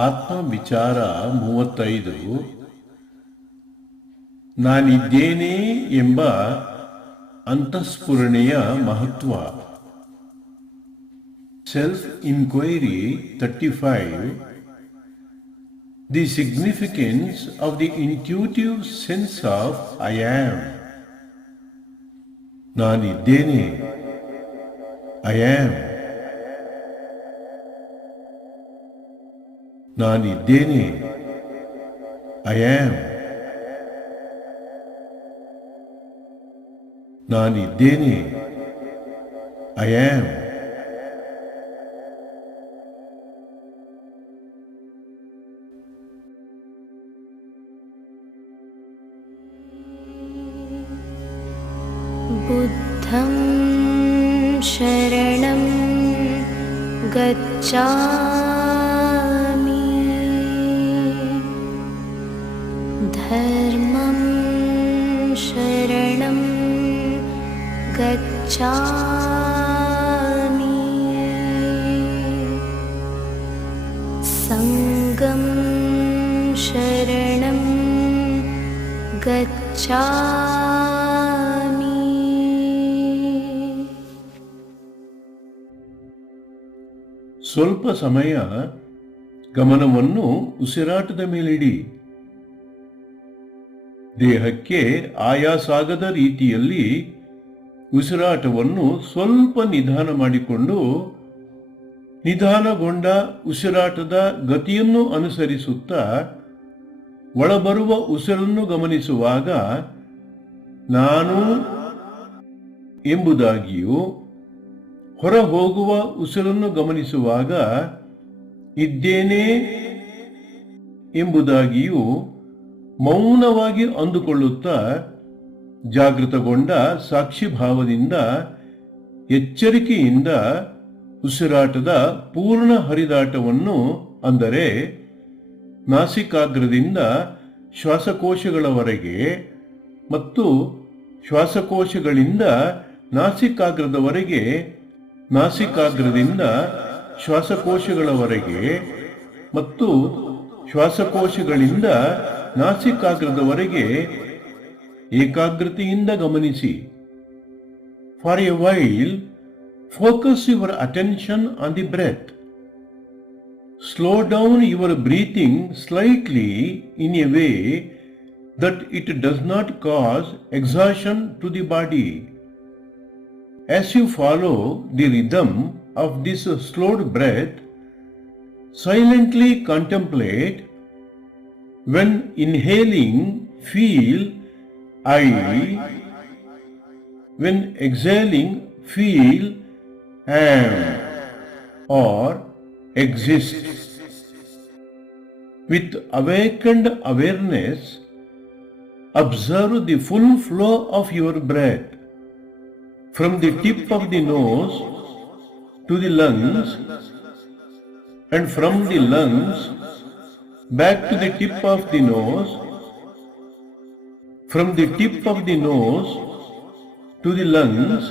ಆತ್ಮ ವಿಚಾರ 35 ನಾನಿದ್ದೇನೆ ಎಂಬ ಅಂತಃಸ್ಫುರಣೆಯ ಮಹತ್ವ. Self inquiry 35 the significance of the intuitive sense of I am. ನಾನಿದ್ದೇನೆ, ಐ ಆಮ್. ನಾನಿದ್ದೇನೆ, ಐ ಆಮ್. ನಾನಿದ್ದೇನೆ, ಐ ಆಮ್. ಬುದ್ಧಂ ಶರಣಂ ಗಚ್ಛಾಮಿ, ಧರ್ಮಂ ಶರಣಂ ಗಚ್ಛಾಮಿ, ಸಂಘಂ ಶರಣಂ ಗಚ್ಛಾಮಿ. ಸ್ವಲ್ಪ ಸಮಯ ಗಮನವನ್ನು ಉಸಿರಾಟದ ಮೇಲಿಡಿ. ದೇಹಕ್ಕೆ ಆಯಾಸಾಗದ ರೀತಿಯಲ್ಲಿ ಉಸಿರಾಟವನ್ನು ಸ್ವಲ್ಪ ನಿಧಾನ ಮಾಡಿಕೊಂಡು ನಿಧಾನಗೊಂಡ ಉಸಿರಾಟದ ಗತಿಯನ್ನು ಅನುಸರಿಸುತ್ತಾ ಒಳಬರುವ ಉಸಿರನ್ನು ಗಮನಿಸುವಾಗ ನಾನು ಎಂಬುದಾಗಿಯೂ ಹೊರ ಹೋಗುವ ಉಸಿರನ್ನು ಗಮನಿಸುವಾಗ ಇದ್ದೇನೆ ಎಂಬುದಾಗಿಯೂ ಮೌನವಾಗಿ ಅಂದುಕೊಳ್ಳುತ್ತಾ ಜಾಗೃತಗೊಂಡ ಸಾಕ್ಷಿಭಾವದಿಂದ ಎಚ್ಚರಿಕೆಯಿಂದ ಉಸಿರಾಟದ ಪೂರ್ಣ ಹರಿದಾಟವನ್ನು, ಅಂದರೆ ನಾಸಿಕಾಗ್ರದಿಂದ ಶ್ವಾಸಕೋಶಗಳವರೆಗೆ ಮತ್ತು ಶ್ವಾಸಕೋಶಗಳಿಂದ ನಾಸಿಕಾಗ್ರದವರೆಗೆ, ನಾಸಿಕಾಗ್ರದಿಂದ ಶ್ವಾಸಕೋಶಗಳವರೆಗೆ ಮತ್ತು ಶ್ವಾಸಕೋಶಗಳಿಂದ ನಾಸಿಕಾಗ್ರದವರೆಗೆ ಏಕಾಗ್ರತೆಯಿಂದ ಗಮನಿಸಿ. For a while focus your attention on the breath. Slow down your breathing slightly in a way that it does not cause exhaustion to the body. As you follow the rhythm of this slowed breath, silently contemplate. When inhaling, feel I. When exhaling, feel am or exist. With awakened awareness, observe the full flow of your breath from the tip of the nose to the lungs, and from the lungs back to the tip of the nose, from the tip of the nose to the lungs,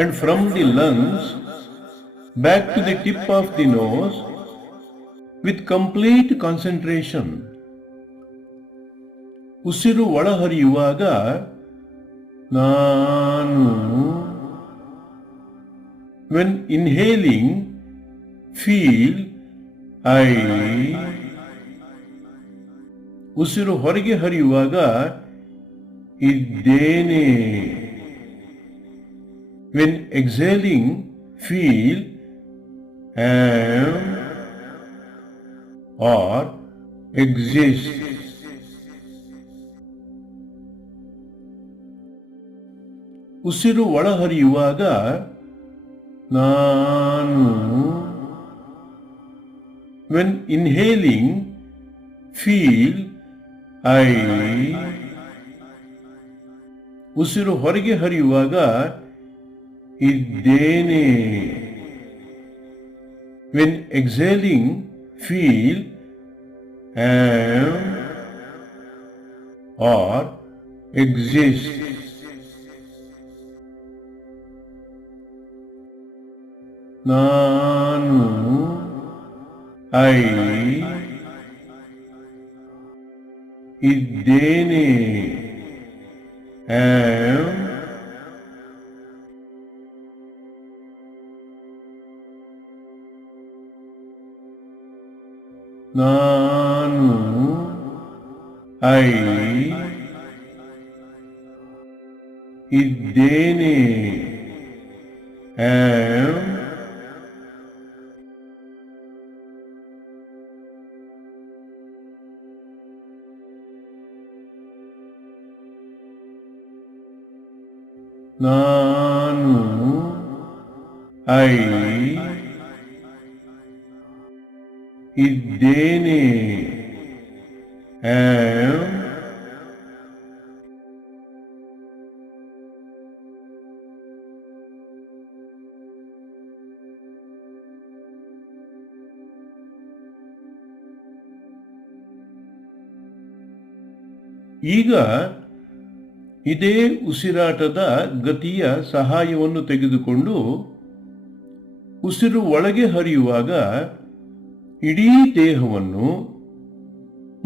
and from the lungs back to the tip of the nose with complete concentration. ಉಸಿರು ಒಳಹರಿಯುವಾಗ ನಾನು. When inhaling, feel I. ಉಸಿರು ಹೊರಗೆ ಹರಿಯುವಾಗ ಇದ್ದೇನೆ. When exhaling, feel am or exist. ಉಸಿರು ಒಳಹರಿಯುವಾಗ ನಾನು. When inhaling, feel I. ಉಸಿರು ಹೊರಗೆ ಹರಿಯುವಾಗ ಇದ್ದೇನೆ. When exhaling, feel am or exist. ನಾನು ಐ ಇದ್ದೇನೆ. ಆಮ್ ನಾನು. ಐ ಇದ್ದೇನೆ. ಆಮ್ ನಾನು. ಐ ಇದ್ದೇನೆ. ಆಮ್ ಈಗ ಇದೇ ಉಸಿರಾಟದ ಗತಿಯ ಸಹಾಯವನ್ನು ತೆಗೆದುಕೊಂಡು ಉಸಿರು ಒಳಗೆ ಹರಿಯುವಾಗ ಇಡೀ ದೇಹವನ್ನು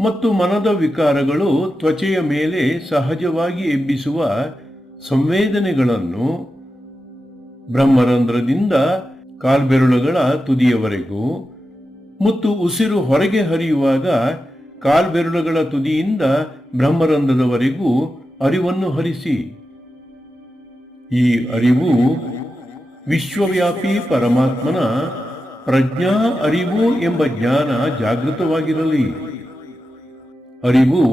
ಮತ್ತು ಮನದ ವಿಕಾರಗಳು ತ್ವಚೆಯ ಮೇಲೆ ಸಹಜವಾಗಿ ಎಬ್ಬಿಸುವ ಸಂವೇದನೆಗಳನ್ನು ಬ್ರಹ್ಮರಂಧ್ರದಿಂದ ಕಾಲ್ಬೆರಳುಗಳ ತುದಿಯವರೆಗೂ ಮತ್ತು ಉಸಿರು ಹೊರಗೆ ಹರಿಯುವಾಗ ಕಾಲ್ಬೆರಳುಗಳ ತುದಿಯಿಂದ ಬ್ರಹ್ಮರಂಧ್ರದವರೆಗೂ ಅರಿವನ್ನು ಹರಿಸಿ. ಈ ಅರಿವು ವಿಶ್ವವ್ಯಾಪಿ ಪರಮಾತ್ಮನ ಪ್ರಜ್ಞಾ ಅರಿವು ಎಂಬ ಜ್ಞಾನ ಜಾಗೃತವಾಗಿರಲಿ. ಅರಿವು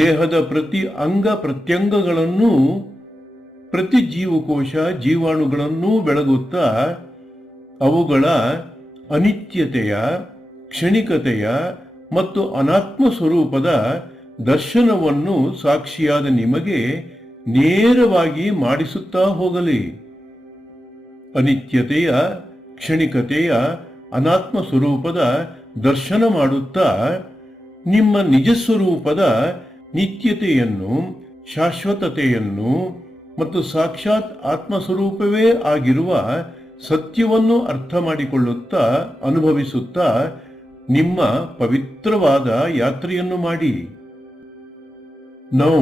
ದೇಹದ ಪ್ರತಿ ಅಂಗ ಪ್ರತ್ಯಂಗಗಳನ್ನೂ ಪ್ರತಿ ಜೀವಕೋಶ ಜೀವಾಣುಗಳನ್ನೂ ಬೆಳಗುತ್ತಾ ಅವುಗಳ ಅನಿತ್ಯತೆಯ, ಕ್ಷಣಿಕತೆಯ ಮತ್ತು ಅನಾತ್ಮ ಸ್ವರೂಪದ ದರ್ಶನವನ್ನು ಸಾಕ್ಷಿಯಾದ ನಿಮಗೆ ನೇರವಾಗಿ ಮಾಡಿಸುತ್ತಾ ಹೋಗಲಿ. ಅನಿತ್ಯತೆಯ, ಕ್ಷಣಿಕತೆಯ, ಅನಾತ್ಮ ಸ್ವರೂಪದ ದರ್ಶನ ಮಾಡುತ್ತಾ ನಿಮ್ಮ ನಿಜ ಸ್ವರೂಪದ ನಿತ್ಯತೆಯನ್ನು, ಶಾಶ್ವತತೆಯನ್ನು ಮತ್ತು ಸಾಕ್ಷಾತ್ ಆತ್ಮಸ್ವರೂಪವೇ ಆಗಿರುವ ಸತ್ಯವನ್ನು ಅರ್ಥ ಮಾಡಿಕೊಳ್ಳುತ್ತಾ ಅನುಭವಿಸುತ್ತಾ ನಿಮ್ಮ ಪವಿತ್ರವಾದ ಯಾತ್ರೆಯನ್ನು ಮಾಡಿ. Now,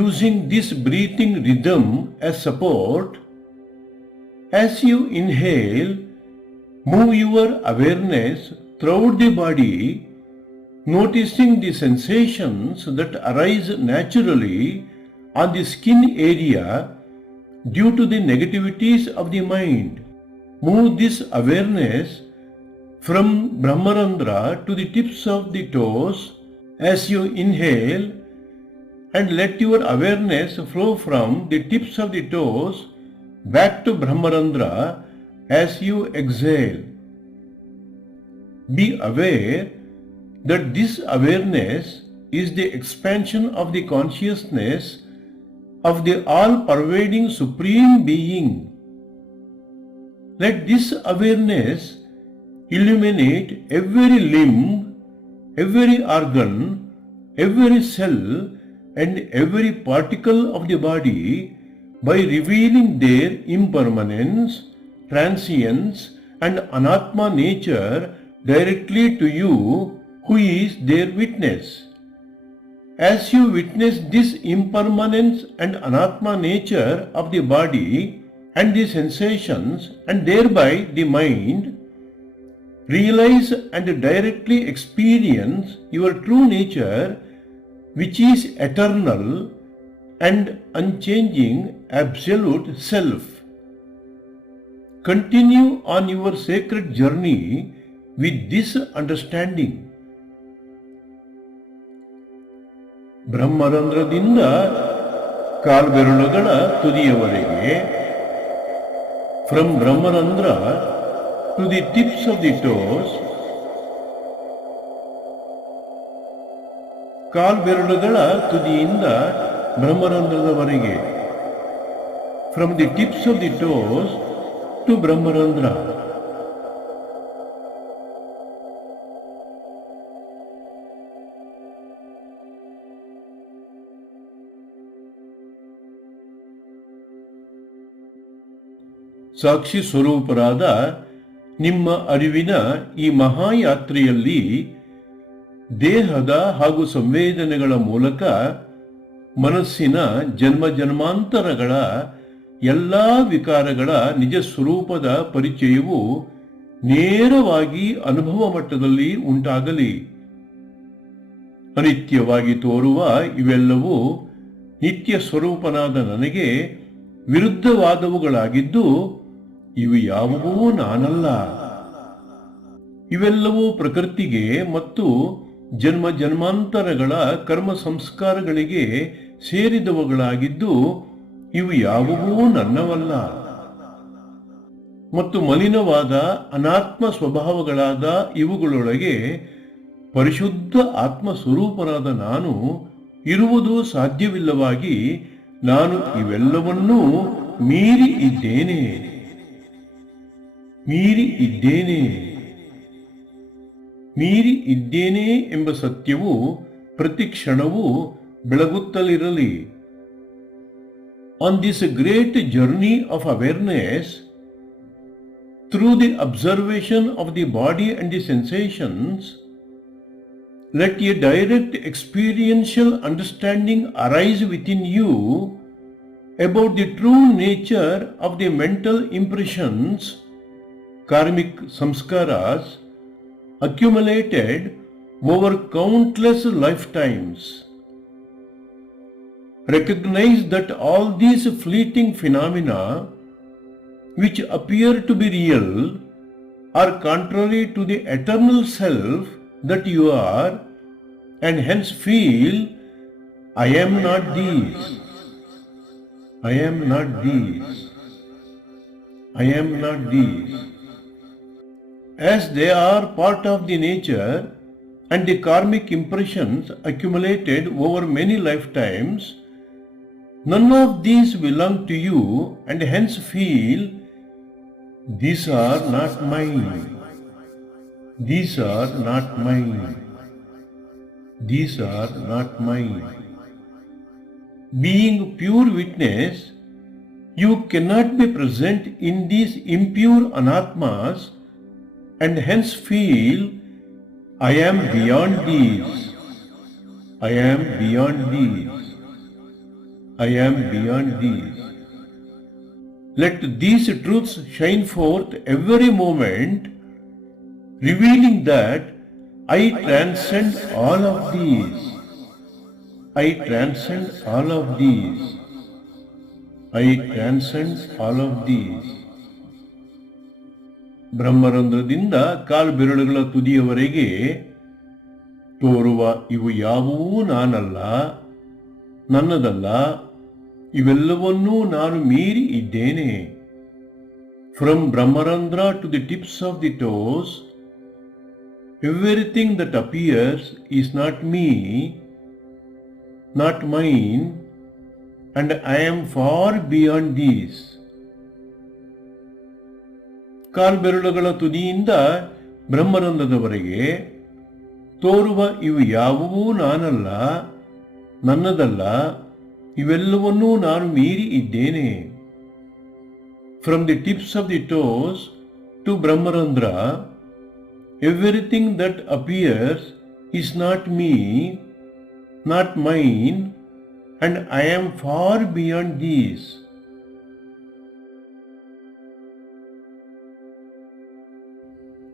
using this breathing rhythm as support, as you inhale, move your awareness throughout the body, noticing the sensations that arise naturally on the skin area due to the negativities of the mind. Move this awareness from Brahmarandra to the tips of the toes as you inhale, and let your awareness flow from the tips of the toes back to Brahmarandra as you exhale. Be aware that this awareness is the expansion of the consciousness of the all-pervading Supreme Being. Let this awareness illuminate every limb, every organ, every cell, and every particle of the body by revealing their impermanence, transience, and anatma nature directly to you, who is their witness. As you witness this impermanence and anatma nature of the body and the sensations, and thereby the mind, realize and directly experience your true nature, which is eternal and unchanging absolute self. Continue on your sacred journey with this understanding. ಬ್ರಹ್ಮರಂಧ್ರದಿಂದ ಕಾಲ್ಬೆರಳುಗಳ ತುದಿಯವರೆಗೆ, from ಬ್ರಹ್ಮರಂಧ್ರ to the tips of the toes, ಕಾಲ್ಬೆರಳುಗಳ ತುದಿಯಿಂದ ಬ್ರಹ್ಮರಂಧ್ರದವರೆಗೆ, from the tips of the toes to ಬ್ರಹ್ಮರಂಧ್ರ. ಸಾಕ್ಷಿ ಸ್ವರೂಪರಾದ ನಿಮ್ಮ ಅರಿವಿನ ಈ ಮಹಾಯಾತ್ರೆಯಲ್ಲಿ ದೇಹದ ಹಾಗೂ ಸಂವೇದನೆಗಳ ಮೂಲಕ ಮನಸ್ಸಿನ ಜನ್ಮ ಜನ್ಮಾಂತರಗಳ ಎಲ್ಲ ವಿಕಾರಗಳ ನಿಜ ಸ್ವರೂಪದ ಪರಿಚಯವು ನೇರವಾಗಿ ಅನುಭವ ಮಟ್ಟದಲ್ಲಿ ಉಂಟಾಗಲಿ. ಅನಿತ್ಯವಾಗಿ ತೋರುವ ಇವೆಲ್ಲವೂ ನಿತ್ಯ ಸ್ವರೂಪನಾದ ನನಗೆ ವಿರುದ್ಧವಾದವುಗಳಾಗಿದ್ದು ಇವು ಯಾವುವೂ ನಾನಲ್ಲ. ಇವೆಲ್ಲವೂ ಪ್ರಕೃತಿಗೆ ಮತ್ತು ಜನ್ಮ ಜನ್ಮಾಂತರಗಳ ಕರ್ಮ ಸಂಸ್ಕಾರಗಳಿಗೆ ಸೇರಿದವುಗಳಾಗಿದ್ದು ಇವು ಯಾವುವೂ ನನ್ನವಲ್ಲ. ಮತ್ತು ಮಲಿನವಾದ ಅನಾತ್ಮ ಸ್ವಭಾವಗಳಾದ ಇವುಗಳೊಳಗೆ ಪರಿಶುದ್ಧ ಆತ್ಮ ಸ್ವರೂಪನಾದ ನಾನು ಇರುವುದು ಸಾಧ್ಯವಿಲ್ಲವಾಗಿ ನಾನು ಇವೆಲ್ಲವನ್ನೂ ಮೀರಿ ಇದ್ದೇನೆ ಎಂಬ ಸತ್ಯವು ಪ್ರತಿ ಕ್ಷಣವೂ ಬೆಳಗುತ್ತಲಿರಲಿ. On this great journey of awareness, through the observation of the body and the sensations, let a direct experiential understanding arise within you about the true nature of the mental impressions, karmic samskaras, accumulated over countless lifetimes. Recognize that all these fleeting phenomena which appear to be real are contrary to the eternal self that you are, and hence feel, I am not these, I am not these, I am not these. As they are part of the nature and the karmic impressions accumulated over many lifetimes, none of these belong to you, and hence feel, these are not mine, these are not mine, these are not mine. Being pure witness, you cannot be present in these impure anatmas, and hence feel, I am beyond these, I am beyond these, I am beyond these. Let these truths shine forth every moment, revealing that I transcend all of these, I transcend all of these, I transcend all of these. ಬ್ರಹ್ಮರಂಧ್ರದಿಂದ ಕಾಲ್ಬೆರಳುಗಳ ತುದಿಯವರೆಗೆ ತೋರುವ ಇವು ಯಾವುವೂ ನಾನಲ್ಲ, ನನ್ನದಲ್ಲ, ಇವೆಲ್ಲವನ್ನೂ ನಾನು ಮೀರಿ ಇದ್ದೇನೆ. From Brahmarandhra to the tips of the toes, everything that appears is not me, not mine, and I am far beyond these. ಕಾಲ್ಬೆರಳುಗಳ ತುದಿಯಿಂದ ಬ್ರಹ್ಮರಂಧ್ರದವರೆಗೆ ತೋರುವ ಇವು ಯಾವುವೂ ನಾನಲ್ಲ, ನನ್ನದಲ್ಲ, ಇವೆಲ್ಲವನ್ನೂ ನಾನು ಮೀರಿ ಇದ್ದೇನೆ. From the tips of the toes to Brahmarandhra, everything that appears is not me, not mine, and I am far beyond these.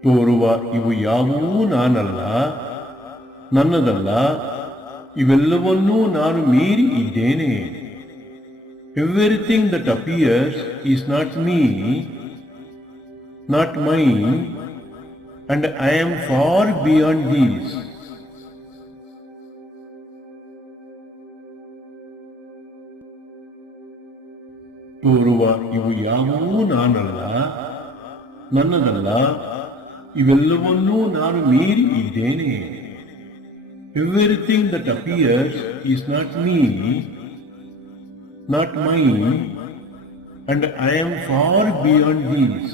ತೋರುವ ಇವು ಯಾವುವೂ ನಾನಲ್ಲ, ನನ್ನದಲ್ಲ, ಇವೆಲ್ಲವನ್ನೂ ನಾನು ಮೀರಿ ಇದ್ದೇನೆ. Everything that appears is not me, not mine, and I am far beyond these. ತೋರುವ ಇವು ಯಾವುವೂ ನಾನಲ್ಲ, ನನ್ನದಲ್ಲ, ಇವೆಲ್ಲವನ್ನೂ ನಾನು ಮೀರಿ ಇದ್ದೇನೆ. Everything that appears is not me, not mine, and I am far beyond these.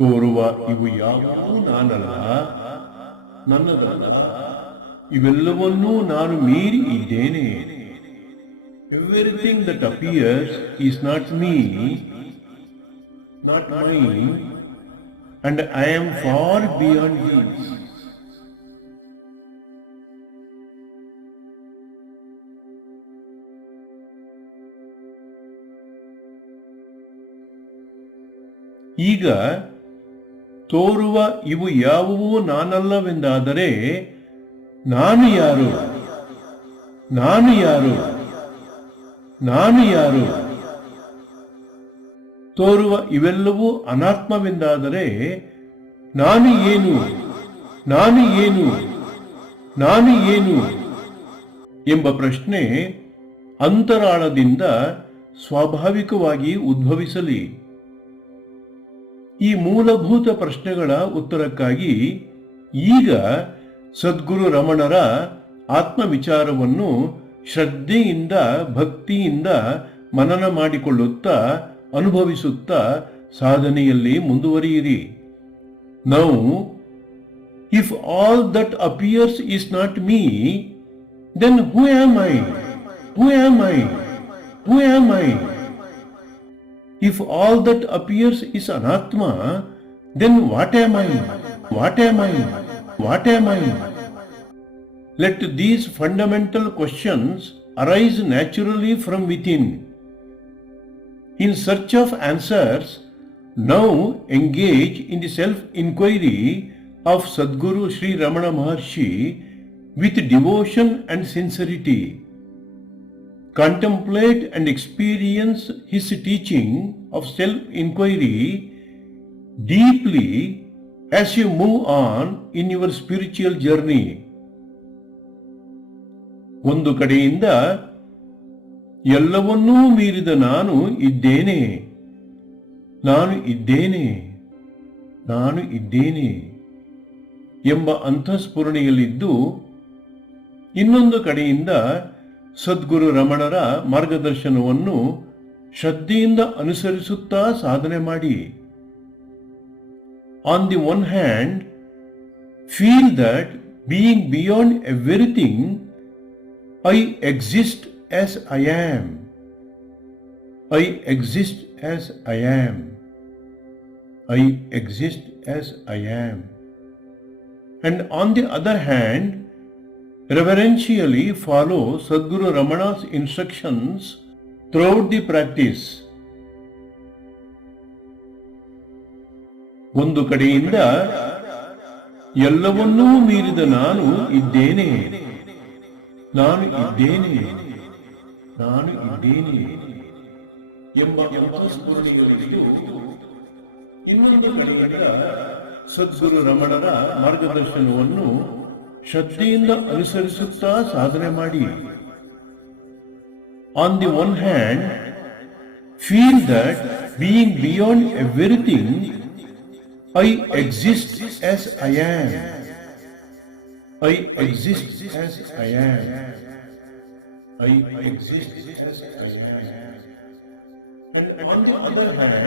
ತೋರುವ ಇವು ಯಾವುವೂ ನಾನಲ್ಲ, ನನ್ನದಲ್ಲ, ಇವೆಲ್ಲವನ್ನೂ ನಾನು ಮೀರಿ ಇದ್ದೇನೆ. Everything that appears is not me, not mine, and I am far beyond these. ಈಗ ತೋರುವ ಇವು ಯಾವುವೂ ನಾನಲ್ಲವೆಂದಾದರೆ ನಾನು ಯಾರು? ನಾನು ಯಾರು? ನಾನು ಯಾರು? ತೋರುವ ಇವೆಲ್ಲವೂ ಅನಾತ್ಮವೆಂದಾದರೆ ನಾನು ಏನು? ನಾನು ಏನು? ನಾನು ಏನು? ಎಂಬ ಪ್ರಶ್ನೆ ಅಂತರಾಳದಿಂದ ಸ್ವಾಭಾವಿಕವಾಗಿ ಉದ್ಭವಿಸಲಿ. ಈ ಮೂಲಭೂತ ಪ್ರಶ್ನೆಗಳ ಉತ್ತರಕ್ಕಾಗಿ ಈಗ ಸದ್ಗುರು ರಮಣರ ಆತ್ಮವಿಚಾರವನ್ನು ಶ್ರದ್ಧೆಯಿಂದ ಭಕ್ತಿಯಿಂದ ಮನನ ಮಾಡಿಕೊಳ್ಳುತ್ತಾ ಅನುಭವಿಸುತ್ತಾ ಸಾಧನೆಯಲ್ಲಿ ಮುಂದುವರಿಯಿರಿ. Now if all that appears is not me, then who am I? Who am I? Who am I? If all that appears is anatma, then what am I? What am I? What am I? Let these fundamental questions arise naturally from within. In search of answers, now engage in the self-inquiry of Sadguru Sri Ramana Maharshi with devotion and sincerity. Contemplate and experience his teaching of self-inquiry deeply as you move on in your spiritual journey. ಒಂದು ಕಡೆಯಿಂದ ಎಲ್ಲವನ್ನೂ ಮೀರಿದ ನಾನು ಇದ್ದೇನೆ, ನಾನು ಇದ್ದೇನೆ, ನಾನು ಇದ್ದೇನೆ ಎಂಬ ಅಂತಃಸ್ಫುರಣೆಯಲ್ಲಿದ್ದು, ಇನ್ನೊಂದು ಕಡೆಯಿಂದ ಸದ್ಗುರು ರಮಣರ ಮಾರ್ಗದರ್ಶನವನ್ನು ಶ್ರದ್ಧೆಯಿಂದ ಅನುಸರಿಸುತ್ತಾ ಸಾಧನೆ ಮಾಡಿ. On the one hand, feel that being beyond everything, I exist as I am. I exist as I am. I exist as I am. And on the other hand, reverentially follow Sadguru Ramana's instructions throughout the practice. ಒಂದು ಕಡೆಯಿಂದ ಎಲ್ಲವನ್ನೂ ಮೀರಿದ ನಾನು ಇದ್ದೇನೆ, ನಾನು ಇದ್ದೇನೆ, ನಾನು ಇದ್ದೇನೆ ಎಂಬ ಅಂತಃಸ್ಫುರಣೆಯಲ್ಲಿದ್ದು, ಇನ್ನೊಂದು ಕಡೆಯಿಂದ ಸದ್ಗುರು ರಮಣರ ಮಾರ್ಗದರ್ಶನವನ್ನು ಶ್ರದ್ಧೆಯಿಂದ ಅನುಸರಿಸುತ್ತಾ ಸಾಧನೆ ಮಾಡಿ. On the one hand, feel that being beyond everything, I exist as I am. I exist as I am. I exist as I am. And on the other hand,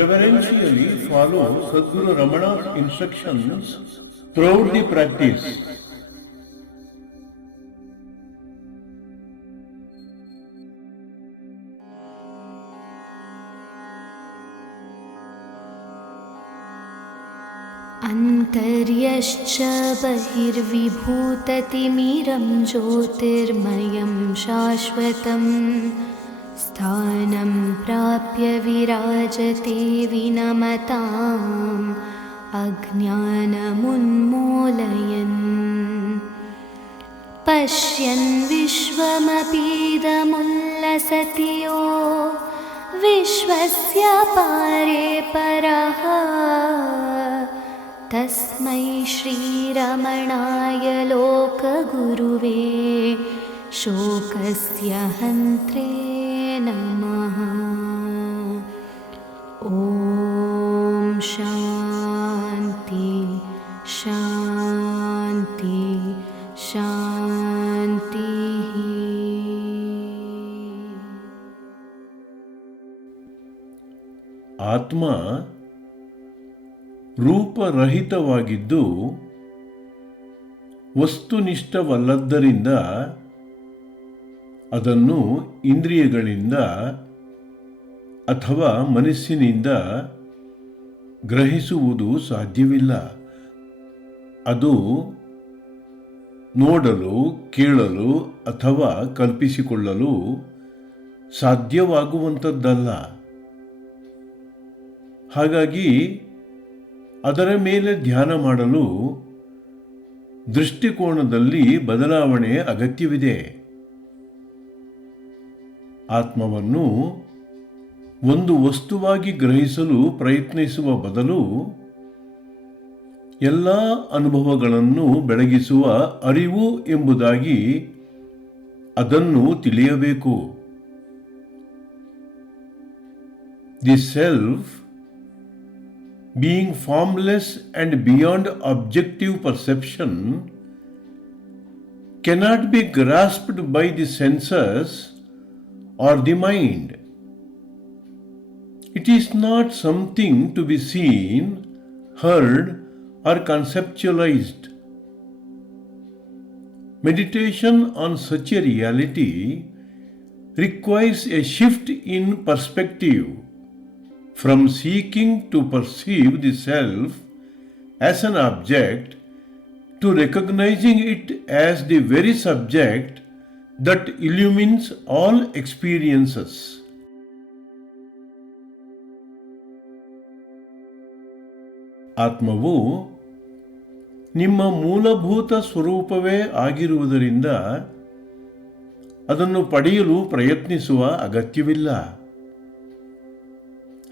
reverentially follow Sadguru Ramana's instructions throughout the practice. अन्तर्यश्च बहिर्विभूततिमिरं ज्योतिर्मयं शाश्वतं स्थानं प्राप्य विराजते विनमताम् अज्ञानमुन्मूलयन्। पश्यन् विश्वमपीदमुल्लसति यो विश्वस्य पारे परः, तस्मै श्रीरमणाय लोकगुरुवे शोकस्य हन्त्रे नमः। ॐ शान्ति शान्ति शान्तिः। ಆತ್ಮ ರೂಪರಹಿತವಾಗಿದ್ದು ವಸ್ತುನಿಷ್ಠವಲ್ಲದ್ದರಿಂದ ಅದನ್ನು ಇಂದ್ರಿಯಗಳಿಂದ ಅಥವಾ ಮನಸ್ಸಿನಿಂದ ಗ್ರಹಿಸುವುದು ಸಾಧ್ಯವಿಲ್ಲ. ಅದು ನೋಡಲು, ಕೇಳಲು ಅಥವಾ ಕಲ್ಪಿಸಿಕೊಳ್ಳಲು ಸಾಧ್ಯವಾಗುವಂಥದ್ದಲ್ಲ. ಹಾಗಾಗಿ ಅದರ ಮೇಲೆ ಧ್ಯಾನ ಮಾಡಲು ದೃಷ್ಟಿಕೋನದಲ್ಲಿ ಬದಲಾವಣೆ ಅಗತ್ಯವಿದೆ. ಆತ್ಮವನ್ನು ಒಂದು ವಸ್ತುವಾಗಿ ಗ್ರಹಿಸಲು ಪ್ರಯತ್ನಿಸುವ ಬದಲು ಎಲ್ಲ ಅನುಭವಗಳನ್ನು ಬೆಳಗಿಸುವ ಅರಿವು ಎಂಬುದಾಗಿ ಅದನ್ನು ತಿಳಿಯಬೇಕು. The self, being formless and beyond objective perception, cannot be grasped by the senses or the mind. It is not something to be seen, heard, or conceptualized. Meditation on such a reality requires a shift in perspective from seeking to perceive the self as an object to recognizing it as the very subject that illumines all experiences. ಆತ್ಮವು ನಿಮ್ಮ ಮೂಲಭೂತ ಸ್ವರೂಪವೇ ಆಗಿರುವುದರಿಂದ ಅದನ್ನು ಪಡೆಯಲು ಪ್ರಯತ್ನಿಸುವ ಅಗತ್ಯವಿಲ್ಲ.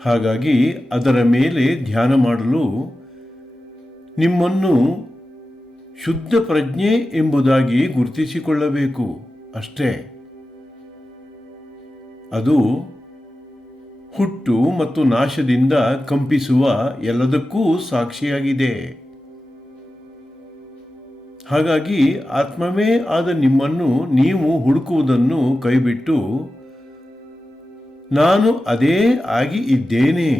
ಹಾಗಾಗಿ ಅದರ ಮೇಲೆ ಧ್ಯಾನ ಮಾಡಲು ನಿಮ್ಮನ್ನು ಶುದ್ಧ ಪ್ರಜ್ಞೆ ಎಂಬುದಾಗಿ ಗುರುತಿಸಿಕೊಳ್ಳಬೇಕು ಅಷ್ಟೇ. ಅದು ಹುಟ್ಟು ಮತ್ತು ನಾಶದಿಂದ ಕಂಪಿಸುವ ಎಲ್ಲದಕ್ಕೂ ಸಾಕ್ಷಿಯಾಗಿದೆ. ಹಾಗಾಗಿ ಆತ್ಮವೇ ಆದ ನಿಮ್ಮನ್ನು ನೀವು ಹುಡುಕುವುದನ್ನು ಕೈಬಿಟ್ಟು ನಾನು ಅದೇ ಆಗಿ ಇದ್ದೇನೆ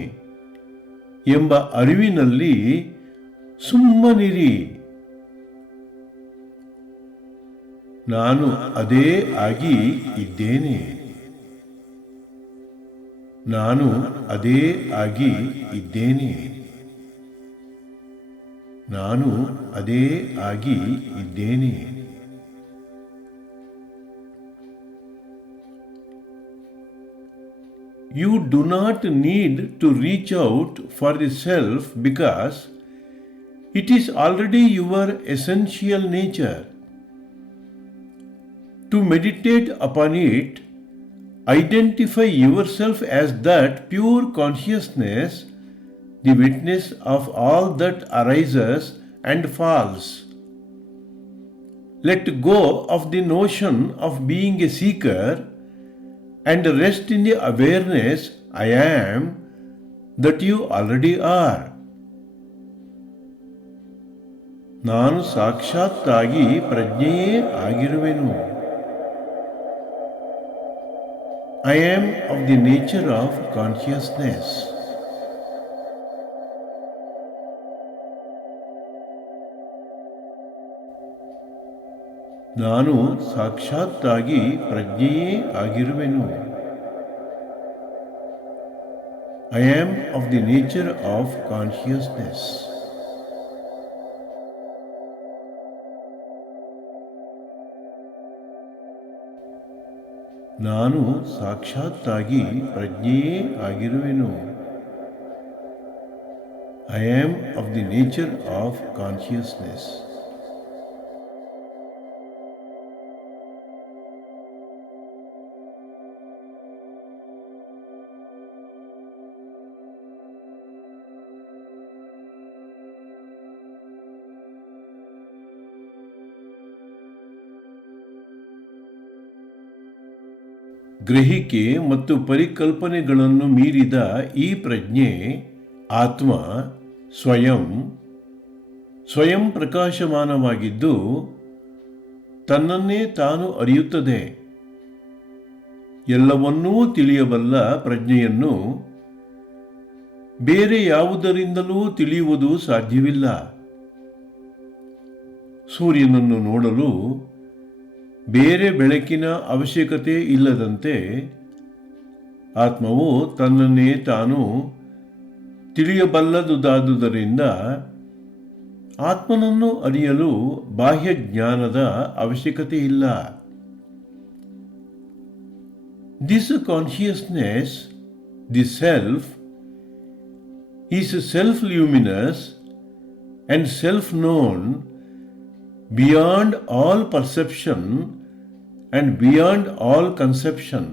ಎಂಬ ಅರಿವಿನಲ್ಲಿ ಸುಮ್ಮನಿರಿ. ನಾನು ಅದೇ ಆಗಿ ಇದ್ದೇನೆ, ನಾನು ಅದೇ ಆಗಿ ಇದ್ದೇನೆ, ನಾನು ಅದೇ ಆಗಿ ಇದ್ದೇನೆ. You do not need to reach out for the self because it is already your essential nature. To meditate upon it, identify yourself as that pure consciousness, the witness of all that arises and falls. Let go of the notion of being a seeker and rest in the awareness I am that you already are. ನಾನು ಸಾಕ್ಷಾತ್ತಾಗಿ ಪ್ರಜ್ಞೆಯೇ ಆಗಿರುವೆನು. I am of the nature of consciousness. ನಾನು ಸಾಕ್ಷಾತ್ತಾಗಿ ಪ್ರಜ್ಞೆಯೇ ಆಗಿರುವೆನು. I am of the nature of consciousness. ನಾನು ಸಾಕ್ಷಾತ್ತಾಗಿ ಪ್ರಜ್ಞೆಯೇ ಆಗಿರುವೆನು. I am of the nature of consciousness. ಗ್ರಹಿಕೆ ಮತ್ತು ಪರಿಕಲ್ಪನೆಗಳನ್ನು ಮೀರಿದ ಈ ಪ್ರಜ್ಞೆ ಆತ್ಮ ಸ್ವಯಂ ಪ್ರಕಾಶಮಾನವಾಗಿದ್ದು ತನ್ನನ್ನೇ ತಾನು ಅರಿಯುತ್ತದೆ. ಎಲ್ಲವನ್ನೂ ತಿಳಿಯಬಲ್ಲ ಪ್ರಜ್ಞೆಯನ್ನು ಬೇರೆ ಯಾವುದರಿಂದಲೂ ತಿಳಿಯುವುದು ಸಾಧ್ಯವಿಲ್ಲ. ಸೂರ್ಯನನ್ನು ನೋಡಲು ಬೇರೆ ಬೆಳಕಿನ ಅವಶ್ಯಕತೆ ಇಲ್ಲದಂತೆ ಆತ್ಮವು ತನ್ನನ್ನೇ ತಾನು ತಿಳಿಯಬಲ್ಲದುದಾದುದರಿಂದ ಆತ್ಮನನ್ನು ಅರಿಯಲು ಬಾಹ್ಯ ಜ್ಞಾನದ ಅವಶ್ಯಕತೆ ಇಲ್ಲ. This consciousness, the self, is self-luminous and self-known beyond all perception and beyond all conception.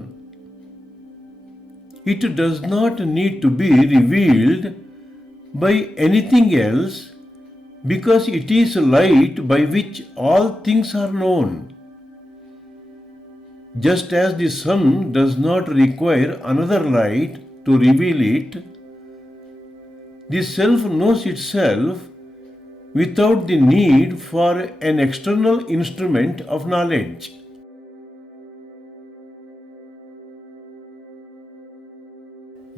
It does not need to be revealed by anything else because it is light by which all things are known. Just as the sun does not require another light to reveal it, the self knows itself without the need for an external instrument of knowledge.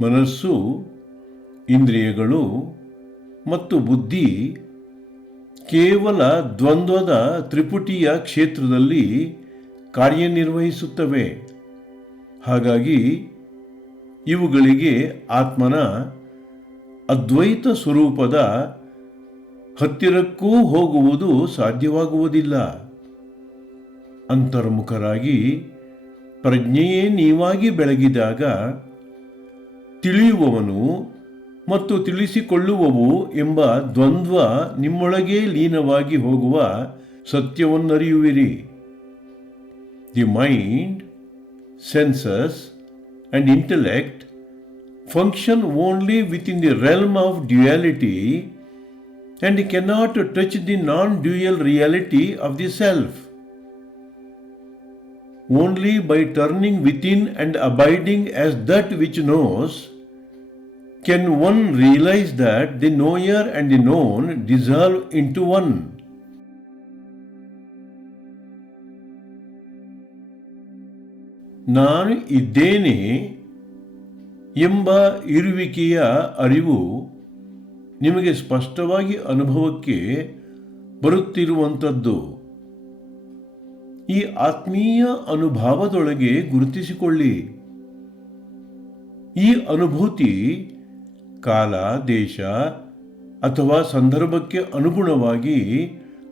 ಮನಸ್ಸು, ಇಂದ್ರಿಯಗಳು ಮತ್ತು ಬುದ್ಧಿ ಕೇವಲ ದ್ವಂದ್ವದ ತ್ರಿಪುಟಿಯ ಕ್ಷೇತ್ರದಲ್ಲಿ ಕಾರ್ಯನಿರ್ವಹಿಸುತ್ತವೆ. ಹಾಗಾಗಿ ಇವುಗಳಿಗೆ ಆತ್ಮನ ಅದ್ವೈತ ಸ್ವರೂಪದ ಹತ್ತಿರಕ್ಕೂ ಹೋಗುವುದು ಸಾಧ್ಯವಾಗುವುದಿಲ್ಲ. ಅಂತರ್ಮುಖರಾಗಿ ಪ್ರಜ್ಞೆಯೇ ನೀವಾಗಿ ಬೆಳಗಿದಾಗ ತಿಳಿಯುವವನು ಮತ್ತು ತಿಳಿಸಿಕೊಳ್ಳುವವು ಎಂಬ ದ್ವಂದ್ವ ನಿಮ್ಮೊಳಗೇ ಲೀನವಾಗಿ ಹೋಗುವ ಸತ್ಯವನ್ನರಿಯುವಿರಿ. The mind, senses and intellect function only within the realm of duality and cannot touch the non-dual reality of the self. Only by turning within and abiding as that which knows can one realize that the knower and the known dissolve into one. ನಾನು ಇದ್ದೇನೆ ಎಂಬ ಇರುವಿಕೆಯ ಅರಿವು ನಿಮಗೆ ಸ್ಪಷ್ಟವಾಗಿ ಅನುಭವಕ್ಕೆ ಬರುತ್ತಿರುವಂಥದ್ದು. ಈ ಆತ್ಮೀಯ ಅನುಭವದೊಳಗೆ ಗುರುತಿಸಿಕೊಳ್ಳಿ. ಈ ಅನುಭೂತಿ ಕಾಲ, ದೇಶ ಅಥವಾ ಸಂದರ್ಭಕ್ಕೆ ಅನುಗುಣವಾಗಿ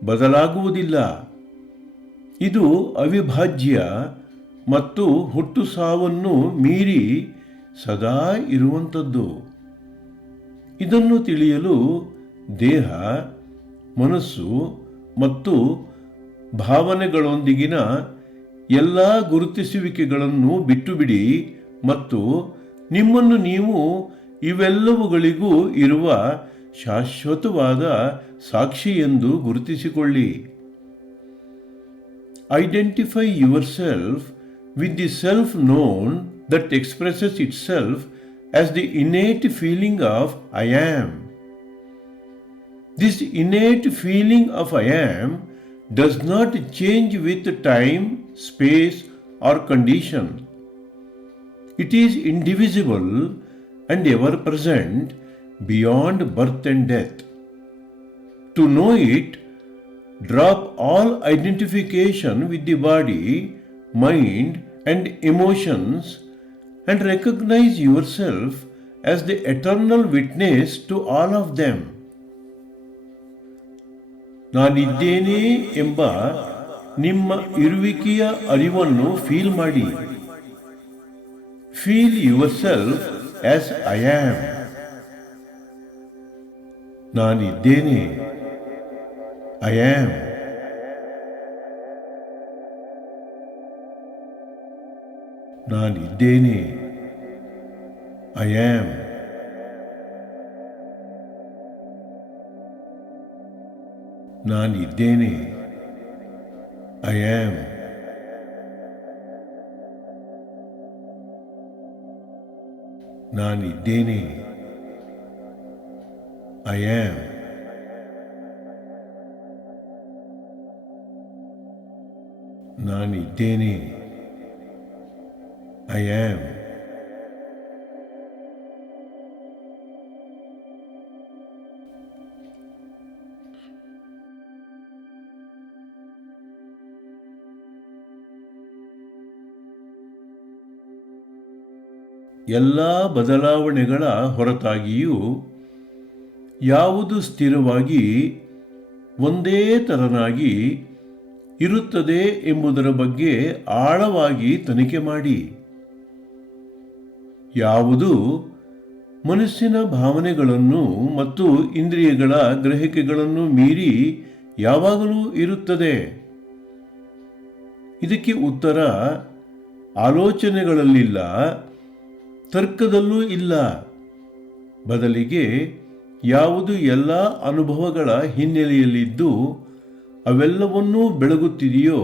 ಬದಲಾಗುವುದಿಲ್ಲ. ಇದು ಅವಿಭಾಜ್ಯ ಮತ್ತು ಹುಟ್ಟು ಸಾವನ್ನು ಮೀರಿ ಸದಾ ಇರುವಂಥದ್ದು. ಇದನ್ನು ತಿಳಿಯಲು ದೇಹ, ಮನಸ್ಸು ಮತ್ತು ಭಾವನೆಗಳೊಂದಿಗಿನ ಎಲ್ಲ ಗುರುತಿಸುವಿಕೆಗಳನ್ನು ಬಿಟ್ಟುಬಿಡಿ ಮತ್ತು ನಿಮ್ಮನ್ನು ನೀವು ಇವೆಲ್ಲವುಗಳಿಗೂ ಇರುವ ಶಾಶ್ವತವಾದ ಸಾಕ್ಷಿ ಎಂದು ಗುರುತಿಸಿಕೊಳ್ಳಿ. Identify yourself with the self-known that expresses itself as the innate feeling of I am. This innate feeling of I am does not change with time, space, or condition. It is indivisible and ever present beyond birth and death. To know it, drop all identification with the body, mind, and emotions and recognize yourself as the eternal witness to all of them. ನಾನಿದ್ದೇನೆ ಎಂಬ ನಿಮ್ಮ ಇರುವಿಕೆಯ ಅರಿವನ್ನು feel ಮಾಡಿ. Feel yourself as I am. ನಾನಿದ್ದೇನೆ, I am. ನಾನಿದ್ದೇನೆ, I am. ನಾನಿದ್ದೇನೆ, I am. ನಾನಿದ್ದೇನೆ, I am. ನಾನಿದ್ದೇನೆ, I am. ಎಲ್ಲ ಬದಲಾವಣೆಗಳ ಹೊರತಾಗಿಯೂ ಯಾವುದು ಸ್ಥಿರವಾಗಿ ಒಂದೇ ತರನಾಗಿ ಇರುತ್ತದೆ ಎಂಬುದರ ಬಗ್ಗೆ ಆಳವಾಗಿ ತನಿಖೆ ಮಾಡಿ. ಯಾವುದು ಮನಸ್ಸಿನ ಭಾವನೆಗಳನ್ನು ಮತ್ತು ಇಂದ್ರಿಯಗಳ ಗ್ರಹಿಕೆಗಳನ್ನು ಮೀರಿ ಯಾವಾಗಲೂ ಇರುತ್ತದೆ. ಇದಕ್ಕೆ ಉತ್ತರ ಆಲೋಚನೆಗಳಲ್ಲಿಲ್ಲ, ತರ್ಕದಲ್ಲೂ ಇಲ್ಲ. ಬದಲಿಗೆ ಯಾವುದು ಎಲ್ಲ ಅನುಭವಗಳ ಹಿನ್ನೆಲೆಯಲ್ಲಿದ್ದು ಅವೆಲ್ಲವನ್ನೂ ಬೆಳಗುತ್ತಿದೆಯೋ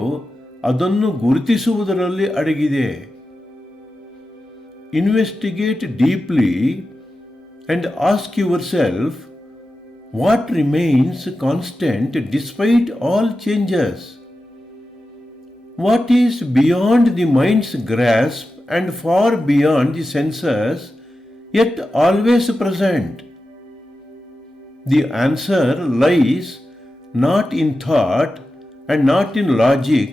ಅದನ್ನು ಗುರುತಿಸುವುದರಲ್ಲಿ ಅಡಗಿದೆ. Investigate deeply and ask yourself, what remains constant despite all changes? What is beyond the mind's grasp and far beyond the senses, yet always present? The answer lies not in thought and not in logic,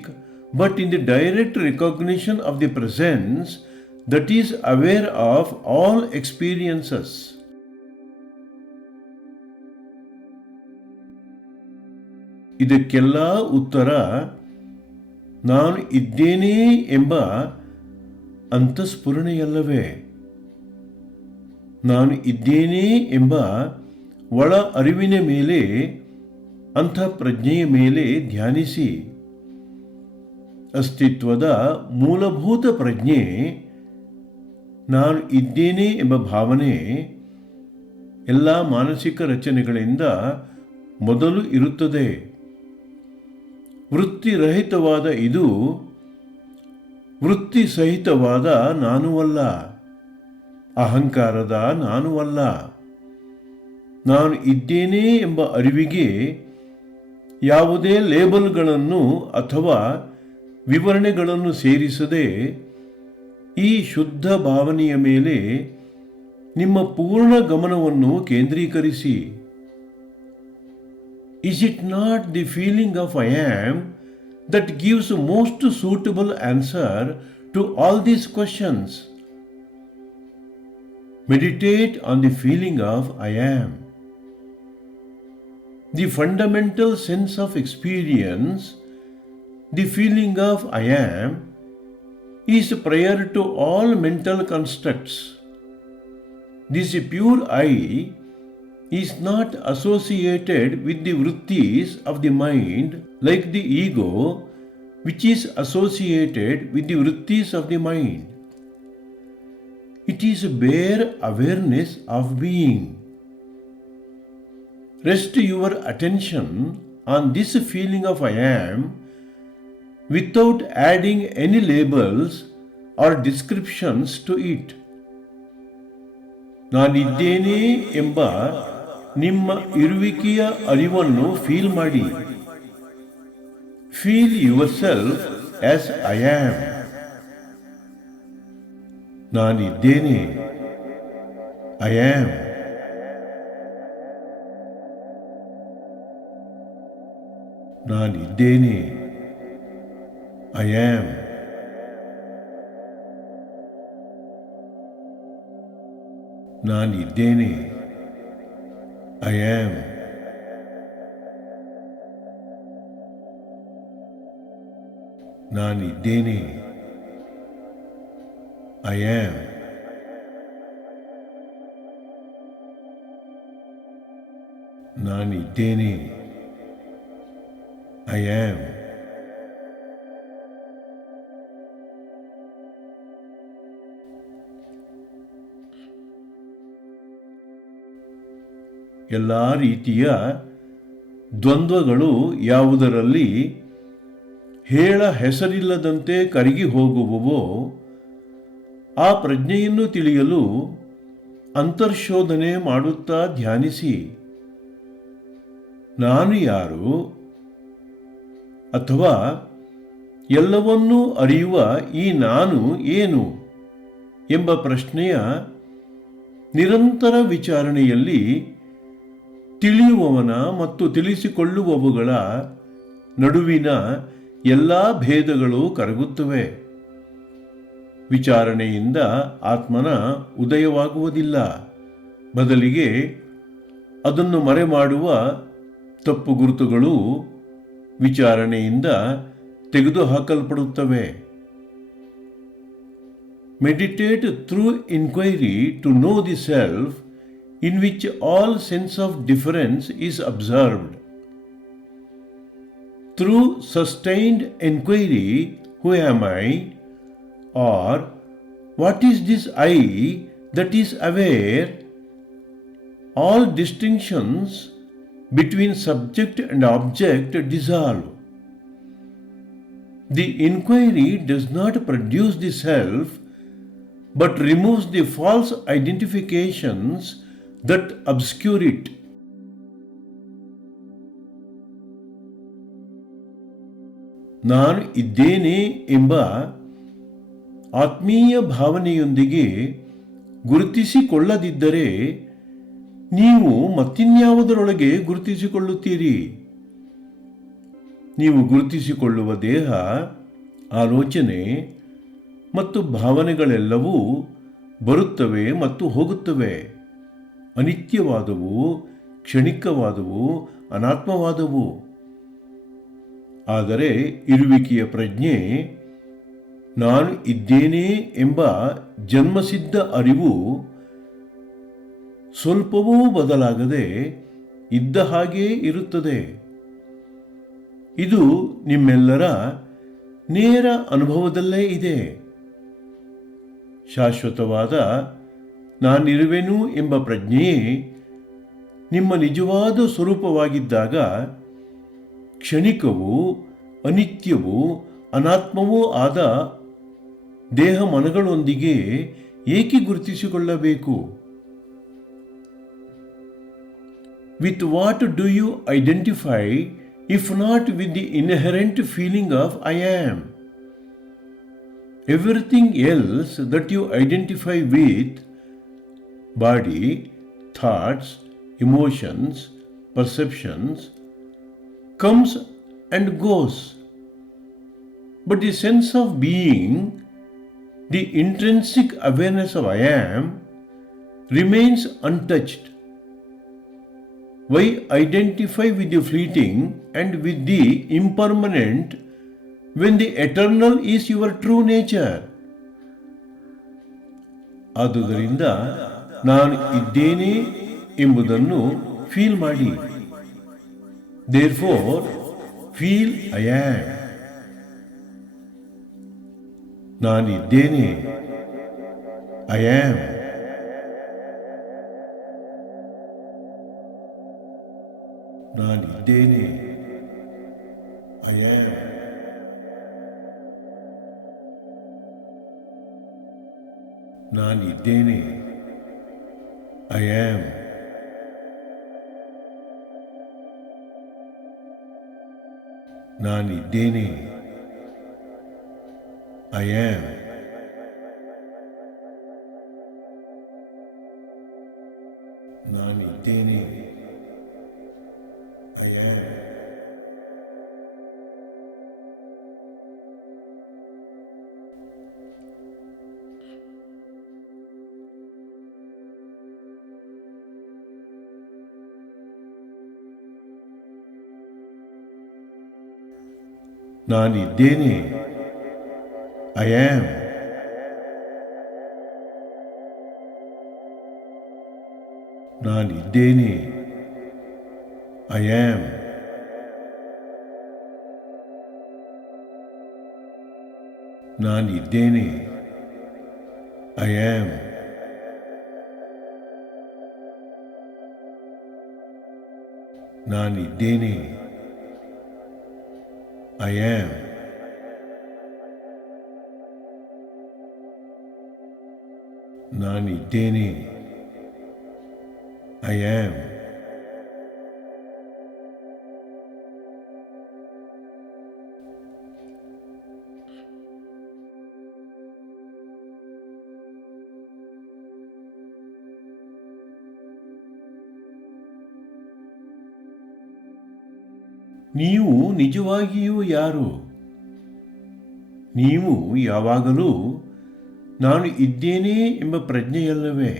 but in the direct recognition of the presence that is aware of all experiences. ಇದಕ್ಕೆಲ್ಲ ಉತ್ತರ ನಾನು ಇದ್ದೇನೆ ಎಂಬ ಅಂತಃಸ್ಫುರಣೆಯಲ್ಲವೇ? ನಾನು ಇದ್ದೇನೆ ಎಂಬ ಒಳ ಅರಿವಿನ ಮೇಲೆ, ಅಂತಃಪ್ರಜ್ಞೆಯ ಮೇಲೆ ಧ್ಯಾನಿಸಿ. ಅಸ್ತಿತ್ವದ ಮೂಲಭೂತ ಪ್ರಜ್ಞೆ ನಾನು ಇದ್ದೇನೆ ಎಂಬ ಭಾವನೆ ಎಲ್ಲ ಮಾನಸಿಕ ರಚನೆಗಳಿಂದ ಮೊದಲು ಇರುತ್ತದೆ. ವೃತ್ತಿರಹಿತವಾದ ಇದು ವೃತ್ತಿ ಸಹಿತವಾದ ನಾನು ಅಲ್ಲ, ಅಹಂಕಾರದ ನಾನು ಅಲ್ಲ. ನಾನು ಇದ್ದೇನೆ ಎಂಬ ಅರಿವಿಗೆ ಯಾವುದೇ ಲೇಬಲ್ಗಳನ್ನು ಅಥವಾ ವಿವರಣೆಗಳನ್ನು ಸೇರಿಸದೆ ಈ ಶುದ್ಧ ಭಾವನೆಯ ಮೇಲೆ ನಿಮ್ಮ ಪೂರ್ಣ ಗಮನವನ್ನು ಕೇಂದ್ರೀಕರಿಸಿ. Is it not the feeling of I am that gives most suitable answer to all these questions? Meditate on the feeling of I am. The fundamental sense of experience, the feeling of I am, is prior to all mental constructs. This pure I is not associated with the vrittis of the mind like the ego, which is associated with the vrittis of the mind. It is bare awareness of being. Rest your attention on this feeling of I am without adding any labels or descriptions to it. ನಾನಿದ್ದೇನೆ ಎಂಬ ನಿಮ್ಮ ಇರುವಿಕೆಯ ಅರಿವನ್ನು feel ಮಾಡಿ. Feel yourself as I am. ನಾನಿದ್ದೇನೆ, I am. ನಾನಿದ್ದೇನೆ, I am. ನಾನಿದ್ದೇನೆ, I am. ನಾನಿದ್ದೇನೆ, I am. ನಾನಿದ್ದೇನೆ, I am. ಎಲ್ಲ ರೀತಿಯ ದ್ವಂದ್ವಗಳು ಯಾವುದರಲ್ಲಿ ಹೇಳ ಹೆಸರಿಲ್ಲದಂತೆ ಕರಗಿ ಹೋಗುವವೋ ಆ ಪ್ರಜ್ಞೆಯನ್ನು ತಿಳಿಯಲು ಅಂತರ್ಶೋಧನೆ ಮಾಡುತ್ತಾ ಧ್ಯಾನಿಸಿ. ನಾನು ಯಾರು ಅಥವಾ ಎಲ್ಲವನ್ನೂ ಅರಿಯುವ ಈ ನಾನು ಏನು ಎಂಬ ಪ್ರಶ್ನೆಯ ನಿರಂತರ ವಿಚಾರಣೆಯಲ್ಲಿ ತಿಳಿಯುವವನ ಮತ್ತು ತಿಳಿಸಿಕೊಳ್ಳುವವುಗಳ ನಡುವಿನ ಎಲ್ಲ ಭೇದಗಳು ಕರಗುತ್ತವೆ. ವಿಚಾರಣೆಯಿಂದ ಆತ್ಮನ ಉದಯವಾಗುವುದಿಲ್ಲ. ಬದಲಿಗೆ ಅದನ್ನು ಮರೆಮಾಡುವ ತಪ್ಪು ಗುರುತುಗಳು ವಿಚಾರಣೆಯಿಂದ ತೆಗೆದುಹಾಕಲ್ಪಡುತ್ತವೆ. Meditate through inquiry to know the self in which all sense of difference is observed. Through sustained inquiry, who am I? Or what is this I that is aware? All distinctions between subject and object dissolve. The inquiry does not produce the self, but removes the false identifications that obscure it. ನಾನು ಇದ್ದೇನೆ ಎಂಬ ಆತ್ಮೀಯ ಭಾವನೆಯೊಂದಿಗೆ ಗುರುತಿಸಿಕೊಳ್ಳದಿದ್ದರೆ ನೀವು ಮತ್ತಿನ್ಯಾವುದರೊಳಗೆ ಗುರುತಿಸಿಕೊಳ್ಳುತ್ತೀರಿ? ನೀವು ಗುರುತಿಸಿಕೊಳ್ಳುವ ದೇಹ, ಆಲೋಚನೆ ಮತ್ತು ಭಾವನೆಗಳೆಲ್ಲವೂ ಬರುತ್ತವೆ ಮತ್ತು ಹೋಗುತ್ತವೆ. ಅನಿತ್ಯವಾದವು, ಕ್ಷಣಿಕವಾದವು, ಅನಾತ್ಮವಾದವು. ಆದರೆ ಇರುವಿಕೆಯ ಪ್ರಜ್ಞೆ, ನಾನು ಇದ್ದೇನೆ ಎಂಬ ಜನ್ಮಸಿದ್ಧ ಅರಿವು ಸ್ವಲ್ಪವೂ ಬದಲಾಗದೆ ಇದ್ದ ಹಾಗೇ ಇರುತ್ತದೆ. ಇದು ನಿಮ್ಮೆಲ್ಲರ ನೇರ ಅನುಭವದಲ್ಲೇ ಇದೆ. ಶಾಶ್ವತವಾದ ನಾನಿರುವೆನು ಎಂಬ ಪ್ರಜ್ಞೆಯೇ ನಿಮ್ಮ ನಿಜವಾದ ಸ್ವರೂಪವಾಗಿದ್ದಾಗ ಕ್ಷಣಿಕವೂ ಅನಿತ್ಯವೂ ಅನಾತ್ಮವೂ ಆದ ದೇಹ ಮನಗಳೊಂದಿಗೆ ಏಕೆ ಗುರುತಿಸಿಕೊಳ್ಳಬೇಕು? With what do you identify if not with the inherent feeling of I am? Everything else that you identify with, body, thoughts, emotions, perceptions, comes and goes. But the sense of being, the intrinsic awareness of I am, remains untouched. Why identify with the fleeting and with the impermanent when the eternal is your true nature? ಆದುದರಿಂದ ನಾನು ಇದ್ದೇನೆ ಎಂಬುದನ್ನು feel ಮಾಡಿ. Therefore, feel I am. ನಾನಿದ್ದೇನೆ, I am. ನಾನಿದ್ದೇನೆ, I am. ನಾನಿದ್ದೇನೆ, I am. ನಾನಿದ್ದೇನೆ, I am. ನಾನಿದ್ದೇನೆ, I am. ನಾನಿದ್ದೇನೆ, I am. ನಾನಿದ್ದೇನೆ, I am. ನಾನಿದ್ದೇನೆ, I am. ನಾನಿದ್ದೇನೆ, I am. ನಾನಿದ್ದೇನೆ, I am. ನೀವು ನಿಜವಾಗಿಯೂ ಯಾರು? ನೀವು ಯಾವಾಗಲೂ ನಾನು ಇದ್ದೇನೆ ಎಂಬ ಪ್ರಜ್ಞೆಯಲ್ಲವೇ?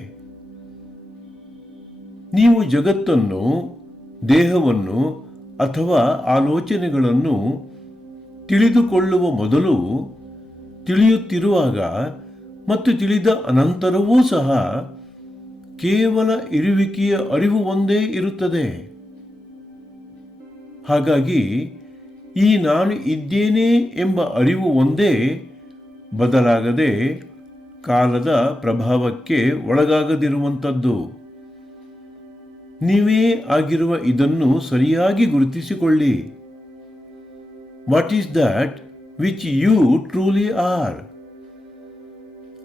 ನೀವು ಜಗತ್ತನ್ನು, ದೇಹವನ್ನು ಅಥವಾ ಆಲೋಚನೆಗಳನ್ನು ತಿಳಿದುಕೊಳ್ಳುವ ಮೊದಲು, ತಿಳಿಯುತ್ತಿರುವಾಗ ಮತ್ತು ತಿಳಿದ ಅನಂತರವೂ ಸಹ ಕೇವಲ ಇರುವಿಕೆಯ ಅರಿವು ಒಂದೇ ಇರುತ್ತದೆ. ಹಾಗಾಗಿ ಈ ನಾನು ಇದ್ದೇನೆ ಎಂಬ ಅರಿವು ಒಂದೇ ಬದಲಾಗದೆ ಕಾಲದ ಪ್ರಭಾವಕ್ಕೆ ಒಳಗಾಗದಿರುವಂಥದ್ದು. ನೀವೇ ಆಗಿರುವ ಇದನ್ನು ಸರಿಯಾಗಿ ಗುರುತಿಸಿಕೊಳ್ಳಿ. What is that which you truly are?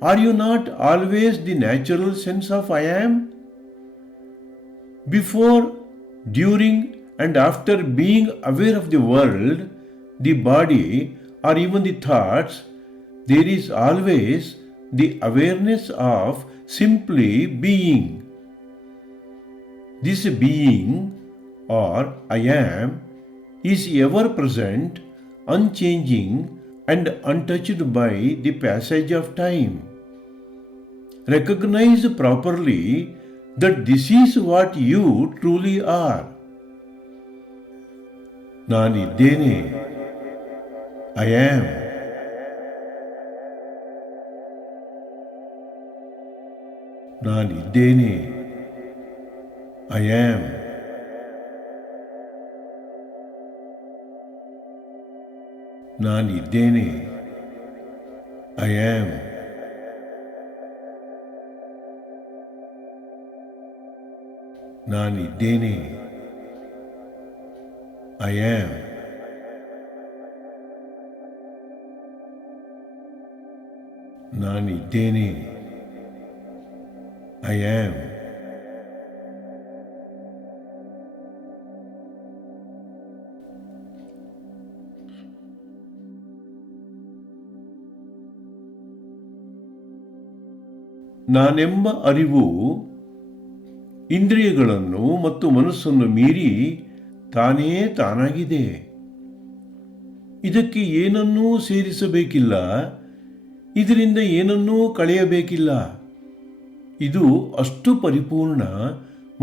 Are you not always the natural sense of I am? Before, during, and after being aware of the world, the body, or even the thoughts, there is always the awareness of simply being. This being, or I am, is ever present, unchanging, and untouched by the passage of time. Recognize properly that this is what you truly are. ನಾನಿದ್ದೇನೆ. I am. ನಾನಿದ್ದೇನೆ. I am. ನಾನಿದ್ದೇನೆ. I am. ನಾನಿದ್ದೇನೆ. I am. ನಾನಿದ್ದೇನೆ. I am. ನಾನೆಂಬ ಅರಿವು ಇಂದ್ರಿಯಗಳನ್ನು ಮತ್ತು ಮನಸ್ಸನ್ನು ಮೀರಿ ತಾನೇ ತಾನಾಗಿದೆ. ಇದಕ್ಕೆ ಏನನ್ನೂ ಸೇರಿಸಬೇಕಿಲ್ಲ, ಇದರಿಂದ ಏನನ್ನೂ ಕಳೆಯಬೇಕಿಲ್ಲ. ಇದು ಅಷ್ಟು ಪರಿಪೂರ್ಣ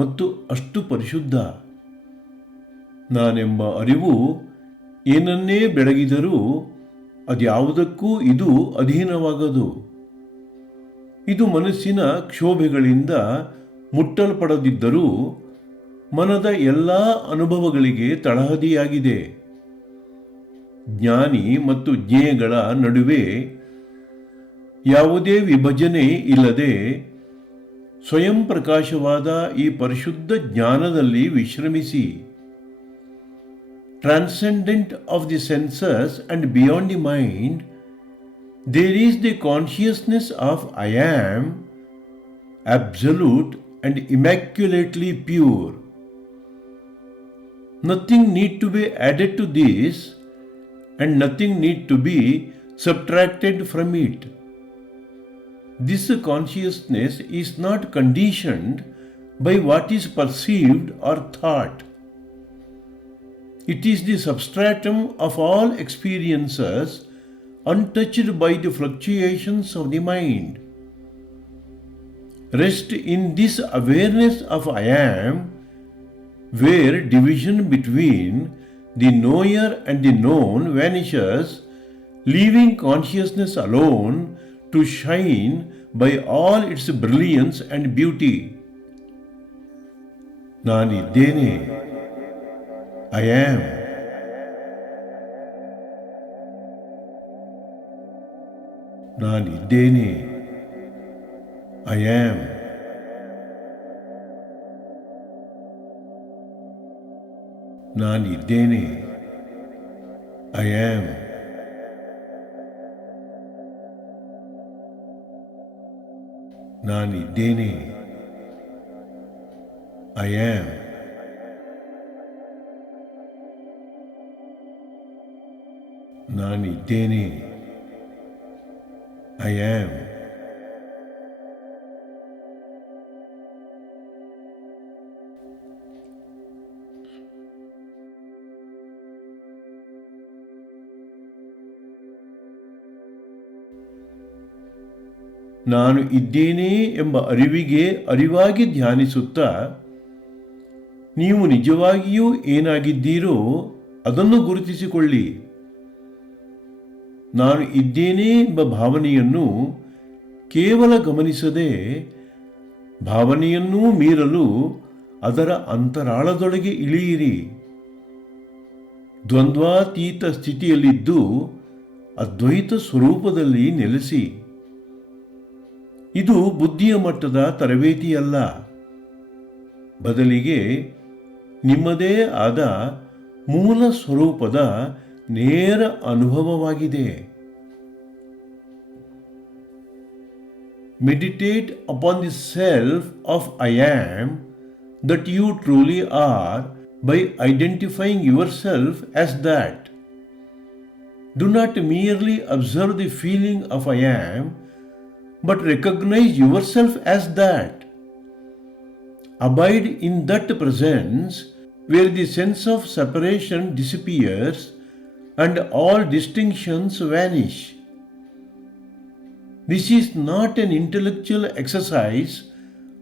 ಮತ್ತು ಅಷ್ಟು ಪರಿಶುದ್ಧ. ನಾನೆಂಬ ಅರಿವು ಏನನ್ನೇ ಬೆಳಗಿದರೂ ಅದ್ಯಾವುದಕ್ಕೂ ಇದು ಅಧೀನವಾಗದು. ಇದು ಮನಸ್ಸಿನ ಕ್ಷೋಭೆಗಳಿಂದ ಮುಟ್ಟಲ್ಪಡದಿದ್ದರೂ ಮನದ ಎಲ್ಲ ಅನುಭವಗಳಿಗೆ ತಳಹದಿಯಾಗಿದೆ. ಜ್ಞಾನಿ ಮತ್ತು ಜ್ಞೇಯಗಳ ನಡುವೆ ಯಾವುದೇ ವಿಭಜನೆ ಇಲ್ಲದೆ ಸ್ವಯಂ ಪ್ರಕಾಶವಾದ ಈ ಪರಿಶುದ್ಧ ಜ್ಞಾನದಲ್ಲಿ ವಿಶ್ರಮಿಸಿ. Transcendent of the senses and beyond the mind, there is the consciousness of I am, absolute and immaculately pure. Nothing need to be added to this, and nothing need to be subtracted from it. This consciousness is not conditioned by what is perceived or thought. It is the substratum of all experiences, untouched by the fluctuations of the mind. Rest in this awareness of I am, where division between the knower and the known vanishes, leaving consciousness alone to shine by all its brilliance and beauty. ನಾನಿದ್ದೇನೆ. I am. ನಾನಿದ್ದೇನೆ. I am. ನಾನಿದ್ದೇನೆ. I am. ನಾನಿದ್ದೇನೆ. I am. ನಾನಿದ್ದೇನೆ. I am. ನಾನು ಇದ್ದೇನೆ ಎಂಬ ಅರಿವಿಗೆ ಅರಿವಾಗಿ ಧ್ಯಾನಿಸುತ್ತಾ ನೀವು ನಿಜವಾಗಿಯೂ ಏನಾಗಿದ್ದೀರೋ ಅದನ್ನು ಗುರುತಿಸಿಕೊಳ್ಳಿ. ನಾನು ಇದ್ದೇನೆ ಎಂಬ ಭಾವನೆಯನ್ನು ಕೇವಲ ಗಮನಿಸದೆ ಭಾವನೆಯನ್ನೂ ಮೀರಲು ಅದರ ಅಂತರಾಳದೊಳಗೆ ಇಳಿಯಿರಿ. ದ್ವಂದ್ವಾತೀತ ಸ್ಥಿತಿಯಲ್ಲಿದ್ದು ಅದ್ವೈತ ಸ್ವರೂಪದಲ್ಲಿ ನೆಲೆಸಿ. ಇದು ಬುದ್ಧಿಯ ಮಟ್ಟದ ತರಬೇತಿಯಲ್ಲ, ಬದಲಿಗೆ ನಿಮ್ಮದೇ ಆದ ಮೂಲ ಸ್ವರೂಪದ ನೇರ ಅನುಭವವಾಗಿದೆ. Meditate upon the self of I am that you truly are by identifying yourself as that. Do not merely observe the feeling of I am, but recognize yourself as that. Abide in that presence where the sense of separation disappears and all distinctions vanish. This is not an intellectual exercise,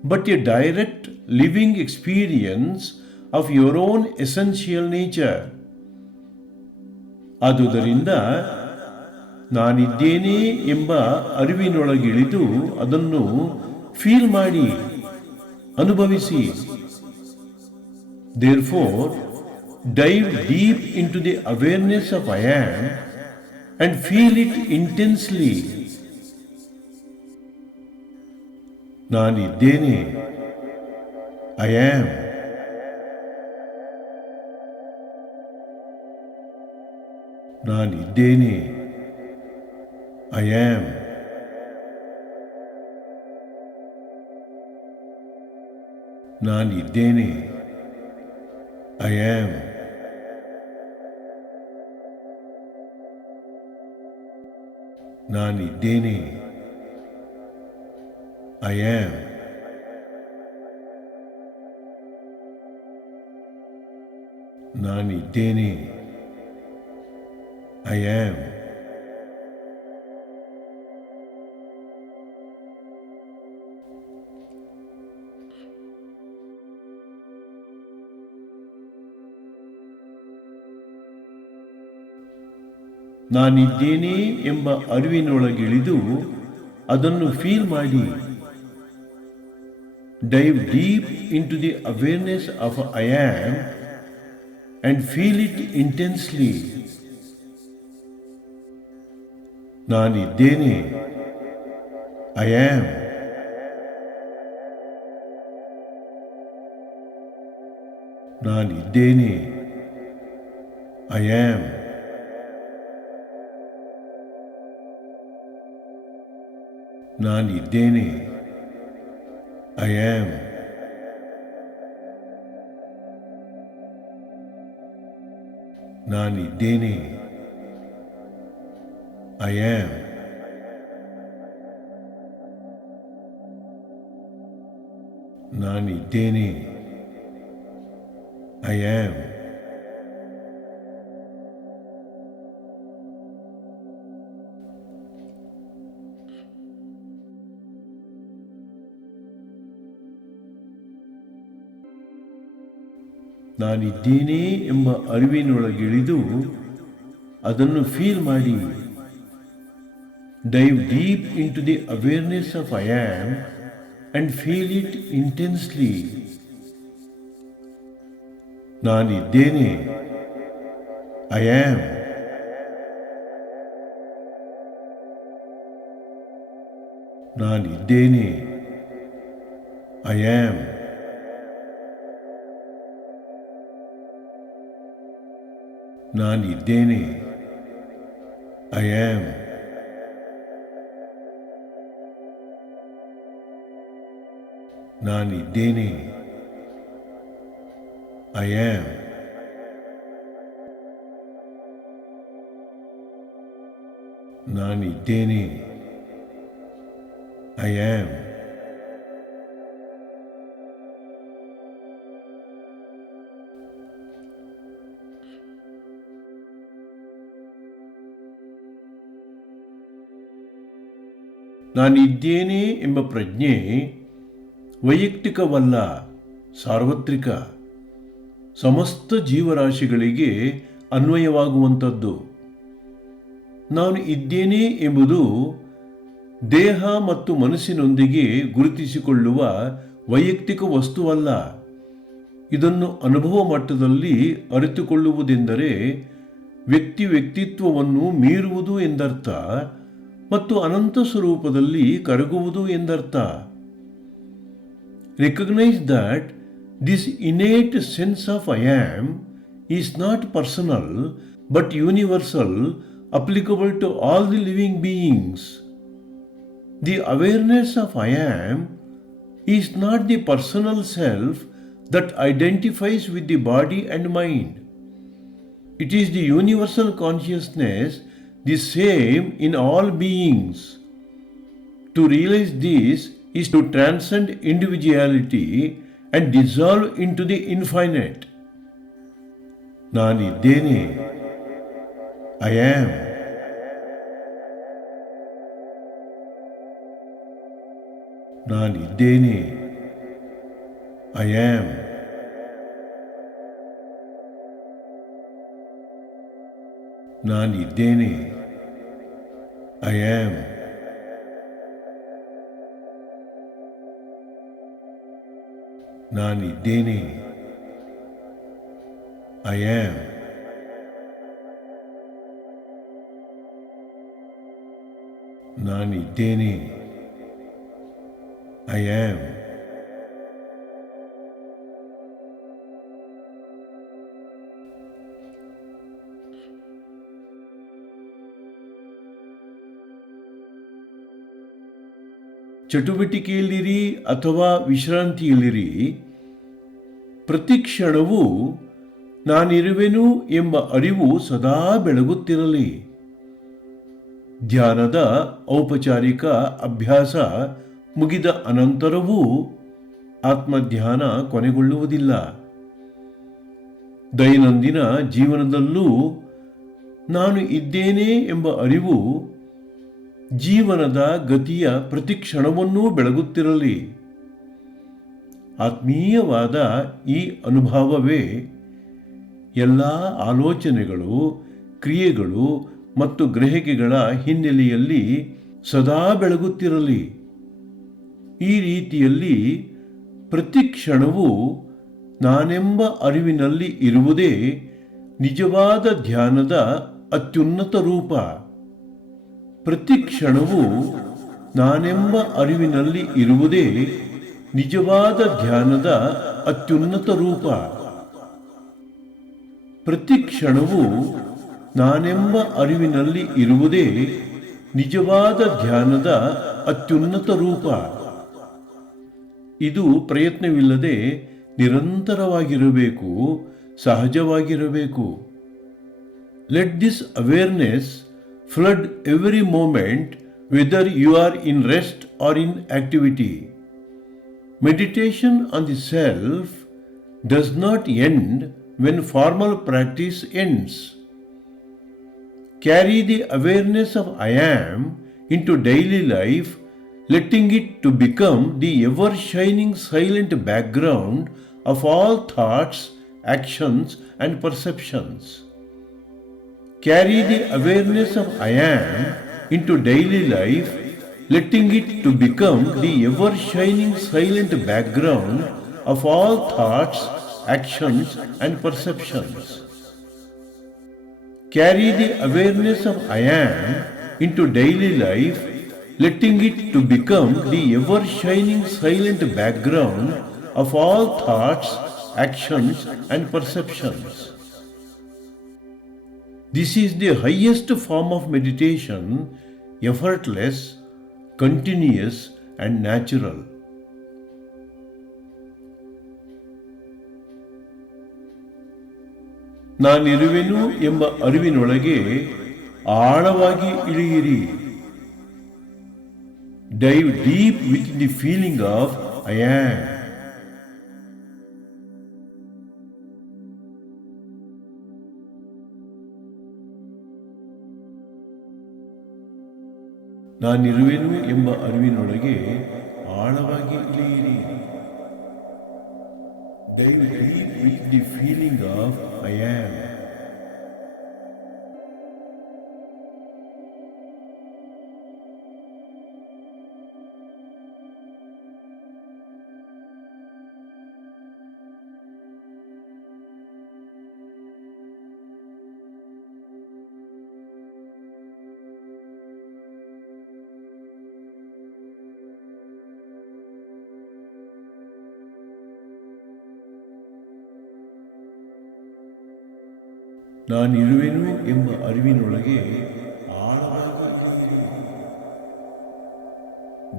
but a direct living experience of your own essential nature. ಆದುದರಿಂದ ನಾನಿದ್ದೇನೆ ಎಂಬ ಅರಿವಿನೊಳಗಿಳಿದು ಅದನ್ನು feel ಮಾಡಿ, ಅನುಭವಿಸಿ. Therefore, dive deep into the awareness of I am and feel it intensely. ನಾನಿದ್ದೇನೆ, I am. ನಾನಿದ್ದೇನೆ, I am. ನಾನಿದ್ದೇನೆ, I am. ನಾನಿದ್ದೇನೆ, I am. ನಾನಿದ್ದೇನೆ, I am. ನಾನಿದ್ದೇನೆ ಎಂಬ ಅರಿವಿನೊಳಗಿಳಿದು ಅದನ್ನು ಫೀಲ್ ಮಾಡಿ. Dive deep into the awareness of I am and feel it intensely. ನಾನಿದ್ದೇನೆ, I am. ನಾನಿದ್ದೇನೆ, I am. ನಾನಿದ್ದೇನೆ, I am. ನಾನಿದ್ದೇನೆ, I am. ನಾನಿದ್ದೇನೆ, I am. ನಾನಿದ್ದೇನೆ ಎಂಬ ಅರಿವಿನೊಳಗಿಳಿದು ಅದನ್ನು ಫೀಲ್ ಮಾಡಿ. Dive deep into the awareness of I am and feel it intensely. ನಾನಿದ್ದೇನೆ, I am. ನಾನಿದ್ದೇನೆ, I am. ನಾನಿದ್ದೇನೆ, I am. ನಾನಿದ್ದೇನೆ, I am. ನಾನಿದ್ದೇನೆ, I am. ನಾನಿದ್ದೇನೆ ಎಂಬ ಪ್ರಜ್ಞೆ ವೈಯಕ್ತಿಕವಲ್ಲ, ಸಾರ್ವತ್ರಿಕ, ಸಮಸ್ತ ಜೀವರಾಶಿಗಳಿಗೆ ಅನ್ವಯವಾಗುವಂಥದ್ದು. ನಾನು ಇದ್ದೇನೆ ಎಂಬುದು ದೇಹ ಮತ್ತು ಮನಸ್ಸಿನೊಂದಿಗೆ ಗುರುತಿಸಿಕೊಳ್ಳುವ ವೈಯಕ್ತಿಕ ವಸ್ತುವಲ್ಲ. ಇದನ್ನು ಅನುಭವ ಮಟ್ಟದಲ್ಲಿ ಅರಿತುಕೊಳ್ಳುವುದೆಂದರೆ ವ್ಯಕ್ತಿತ್ವವನ್ನು ಮೀರುವುದು ಎಂದರ್ಥ ಮತ್ತು ಅನಂತ ಸ್ವರೂಪದಲ್ಲಿ ಕರಗುವುದು ಎಂದರ್ಥ. Recognise that this innate sense of I am is not personal but universal, applicable to all the living beings. The awareness of I am is not the personal self that identifies with the body and mind. It is the universal consciousness, the same in all beings. To realize this is to transcend individuality and dissolve into the infinite. ನಾನಿದ್ದೇನೆ, I am. ನಾನಿದ್ದೇನೆ, I am. ನಾನಿದ್ದೇನೆ, I am. ನಾನಿದ್ದೇನೆ, I am. ನಾನಿದ್ದೇನೆ, I am. ಚಟುವಟಿಕೆಯಲ್ಲಿರಿ ಅಥವಾ ವಿಶ್ರಾಂತಿಯಲ್ಲಿರಿ, ಪ್ರತಿ ಕ್ಷಣವೂ ನಾನಿರುವೆನು ಎಂಬ ಅರಿವು ಸದಾ ಬೆಳಗುತ್ತಿರಲಿ. ಧ್ಯಾನದ ಔಪಚಾರಿಕ ಅಭ್ಯಾಸ ಮುಗಿದ ಅನಂತರವೂ ಆತ್ಮಧ್ಯಾನ ಕೊನೆಗೊಳ್ಳುವುದಿಲ್ಲ. ದೈನಂದಿನ ಜೀವನದಲ್ಲೂ ನಾನು ಇದ್ದೇನೆ ಎಂಬ ಅರಿವು ಜೀವನದ ಗತಿಯ ಪ್ರತಿ ಕ್ಷಣವನ್ನೂ ಬೆಳಗುತ್ತಿರಲಿ. ಆತ್ಮೀಯವಾದ ಈ ಅನುಭವವೇ ಎಲ್ಲ ಆಲೋಚನೆಗಳು, ಕ್ರಿಯೆಗಳು ಮತ್ತು ಗ್ರಹಿಕೆಗಳ ಹಿನ್ನೆಲೆಯಲ್ಲಿ ಸದಾ ಬೆಳಗುತ್ತಿರಲಿ. ಈ ರೀತಿಯಲ್ಲಿ ಪ್ರತಿ ಕ್ಷಣವೂ ನಾನೆಂಬ ಅರಿವಿನಲ್ಲಿ ಇರುವುದೇ ನಿಜವಾದ ಧ್ಯಾನದ ಅತ್ಯುನ್ನತ ರೂಪ. ಪ್ರತಿ ಕ್ಷಣವೂ ನಾನೆಂಬ ಅರಿವಿನಲ್ಲಿ ಇರುವುದೇ ನಿಜವಾದ ಧ್ಯಾನದ ಅತ್ಯುನ್ನತ ರೂಪ. ಪ್ರತಿ ಕ್ಷಣವೂ ನಾನೆಂಬ ಅರಿವಿನಲ್ಲಿ ಇರುವುದೇ ನಿಜವಾದ ಧ್ಯಾನದ ಅತ್ಯುನ್ನತ ರೂಪ. ಇದು ಪ್ರಯತ್ನವಿಲ್ಲದೆ ನಿರಂತರವಾಗಿರಬೇಕು, ಸಹಜವಾಗಿರಬೇಕು. Let this awareness flood every moment, whether you are in rest or in activity. Meditation on the self does not end when formal practice ends. Carry the awareness of I am into daily life, letting it to become the ever-shining silent background of all thoughts, actions, and perceptions. Carry the awareness of I am into daily life, letting it to become the ever-shining silent background of all thoughts, actions, and perceptions. Carry the awareness of I am into daily life, letting it to become the ever-shining silent background of all thoughts, actions, and perceptions. This is the highest form of meditation, effortless, continuous, and natural. ನಾನಿರುವೆನು ಎಂಬ ಅರಿವಿನೊಳಗೆ ಆಳವಾಗಿ ಇಳಿಯಿರಿ. Dive deep within the feeling of I am. ನಾನಿರುವೆನು ಎಂಬ ಅರಿವಿನೊಳಗೆ ಆಳವಾಗಿ ಇಳಿಯಿರಿ. Dive deep with the feeling of I am. ನಾನಿರುವೆನು ಎಂಬ ಅರಿವಿನೊಳಗೆ ಆಳವಾಗಿ ಇಳಿಯಿರಿ.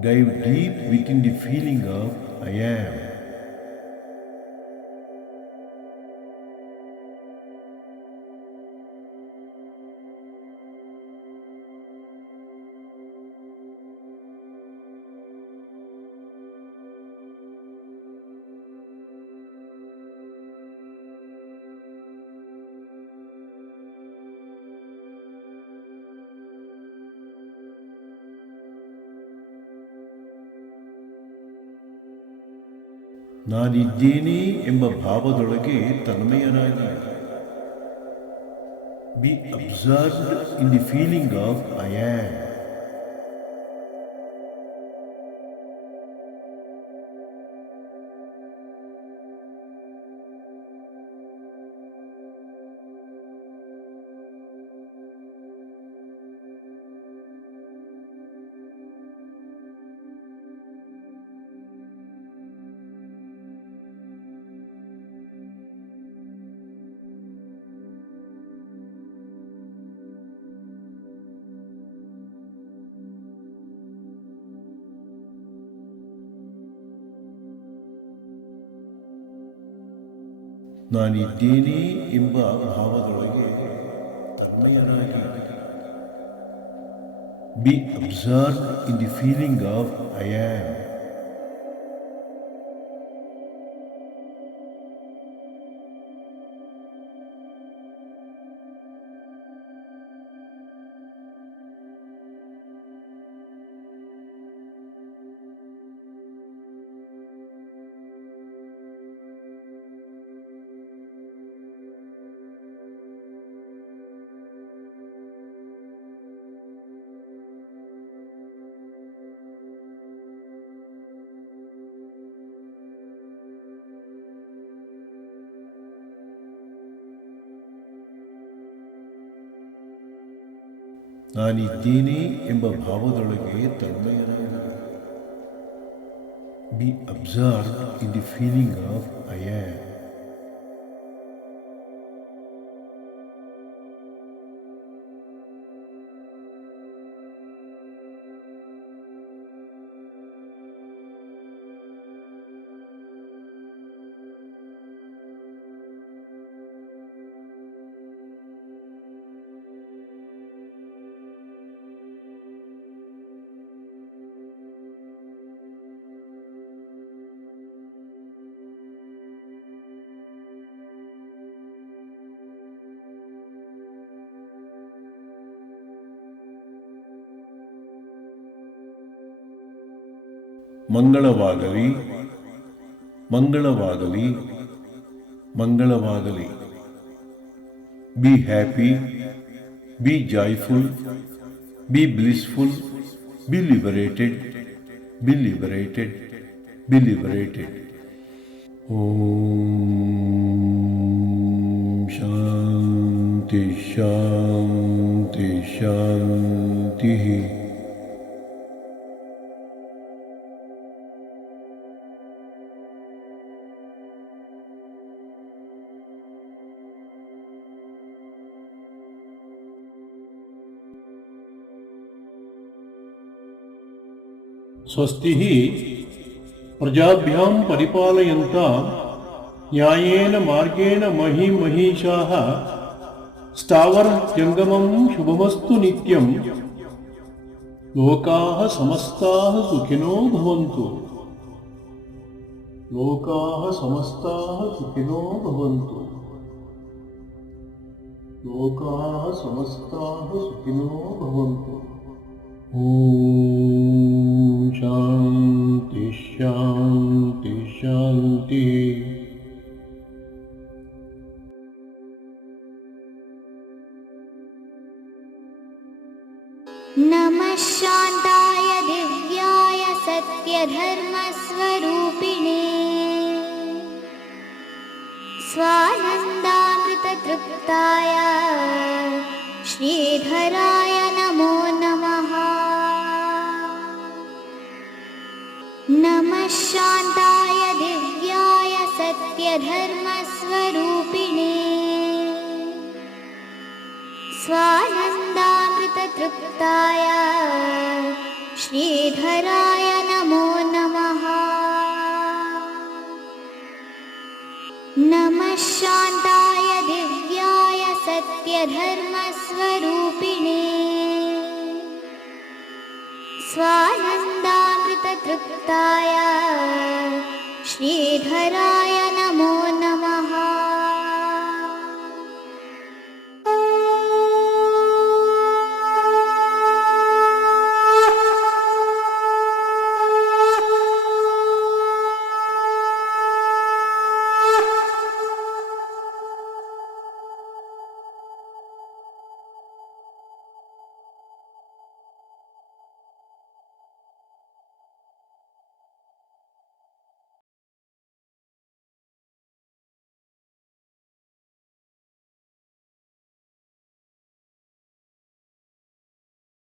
Dive deep within the feeling of I am. ನಾನಿದ್ದೇನೆ ಎಂಬ ಭಾವದೊಳಗೆ ತನ್ಮಯನಾಗಿ. Be absorbed in the feeling of I am. ನಾನಿದ್ದೇನೆ ಎಂಬ ಭಾವದೊಳಗೆ ತನ್ಮಯನಾಗಿ. Be absorbed in the feeling of I am. ನಾನಿದ್ದೇನೆ ಎಂಬ ಭಾವದೊಳಗೆ ತನ್ಮಯನಾಗಿ. Be absorbed in the feeling of I am. ಮಂಗಳವಾಗಲಿ, ಮಂಗಳವಾಗಲಿ, ಮಂಗಳವಾಗಲಿ. Be happy, be joyful, be blissful, be liberated, be liberated, be liberated. Om Shanti Shanti Shanti. ಸ್ವಸ್ತಿ ಪ್ರಜಾಭ್ಯಾಂ ಪರಿಪಾಲಯಂತಾಂ ನ್ಯಾಯೇನ ಮಾರ್ಗೇಣ ಮಹೀಮಹೀಷಾಃ ಸ್ಥಾವರ ಜಂಗಮಂ ಶುಭಮಸ್ತು ನಿತ್ಯಂ ಲೋಕಾಃ ಸಮಸ್ತಾಃ ಸುಖಿನೋ ಭವಂತು. ಲೋಕಾಃ ಸಮಸ್ತಾಃ ಸುಖಿನೋ ಭವಂತು. ಲೋಕಾಃ ಸಮಸ್ತಾಃ ಸುಖಿನೋ ಭವಂತು. ಓಂ नमः शान्ताय दिव्याय सत्यधर्मस्वरूपिणे स्वानन्दामृततृप्ताय श्रीधराय नमो नमः। नमः शान्ताय दिव्याय सत्यधर्मस्वरूपिणे स्वानन्दामृततृप्ताय श्रीधराय नमो नमः। नमः शान्ताय दिव्याय सत्यधर्मस्वरूपिणे स्वानन्दामृततृप्ताय श्रीधराय नमो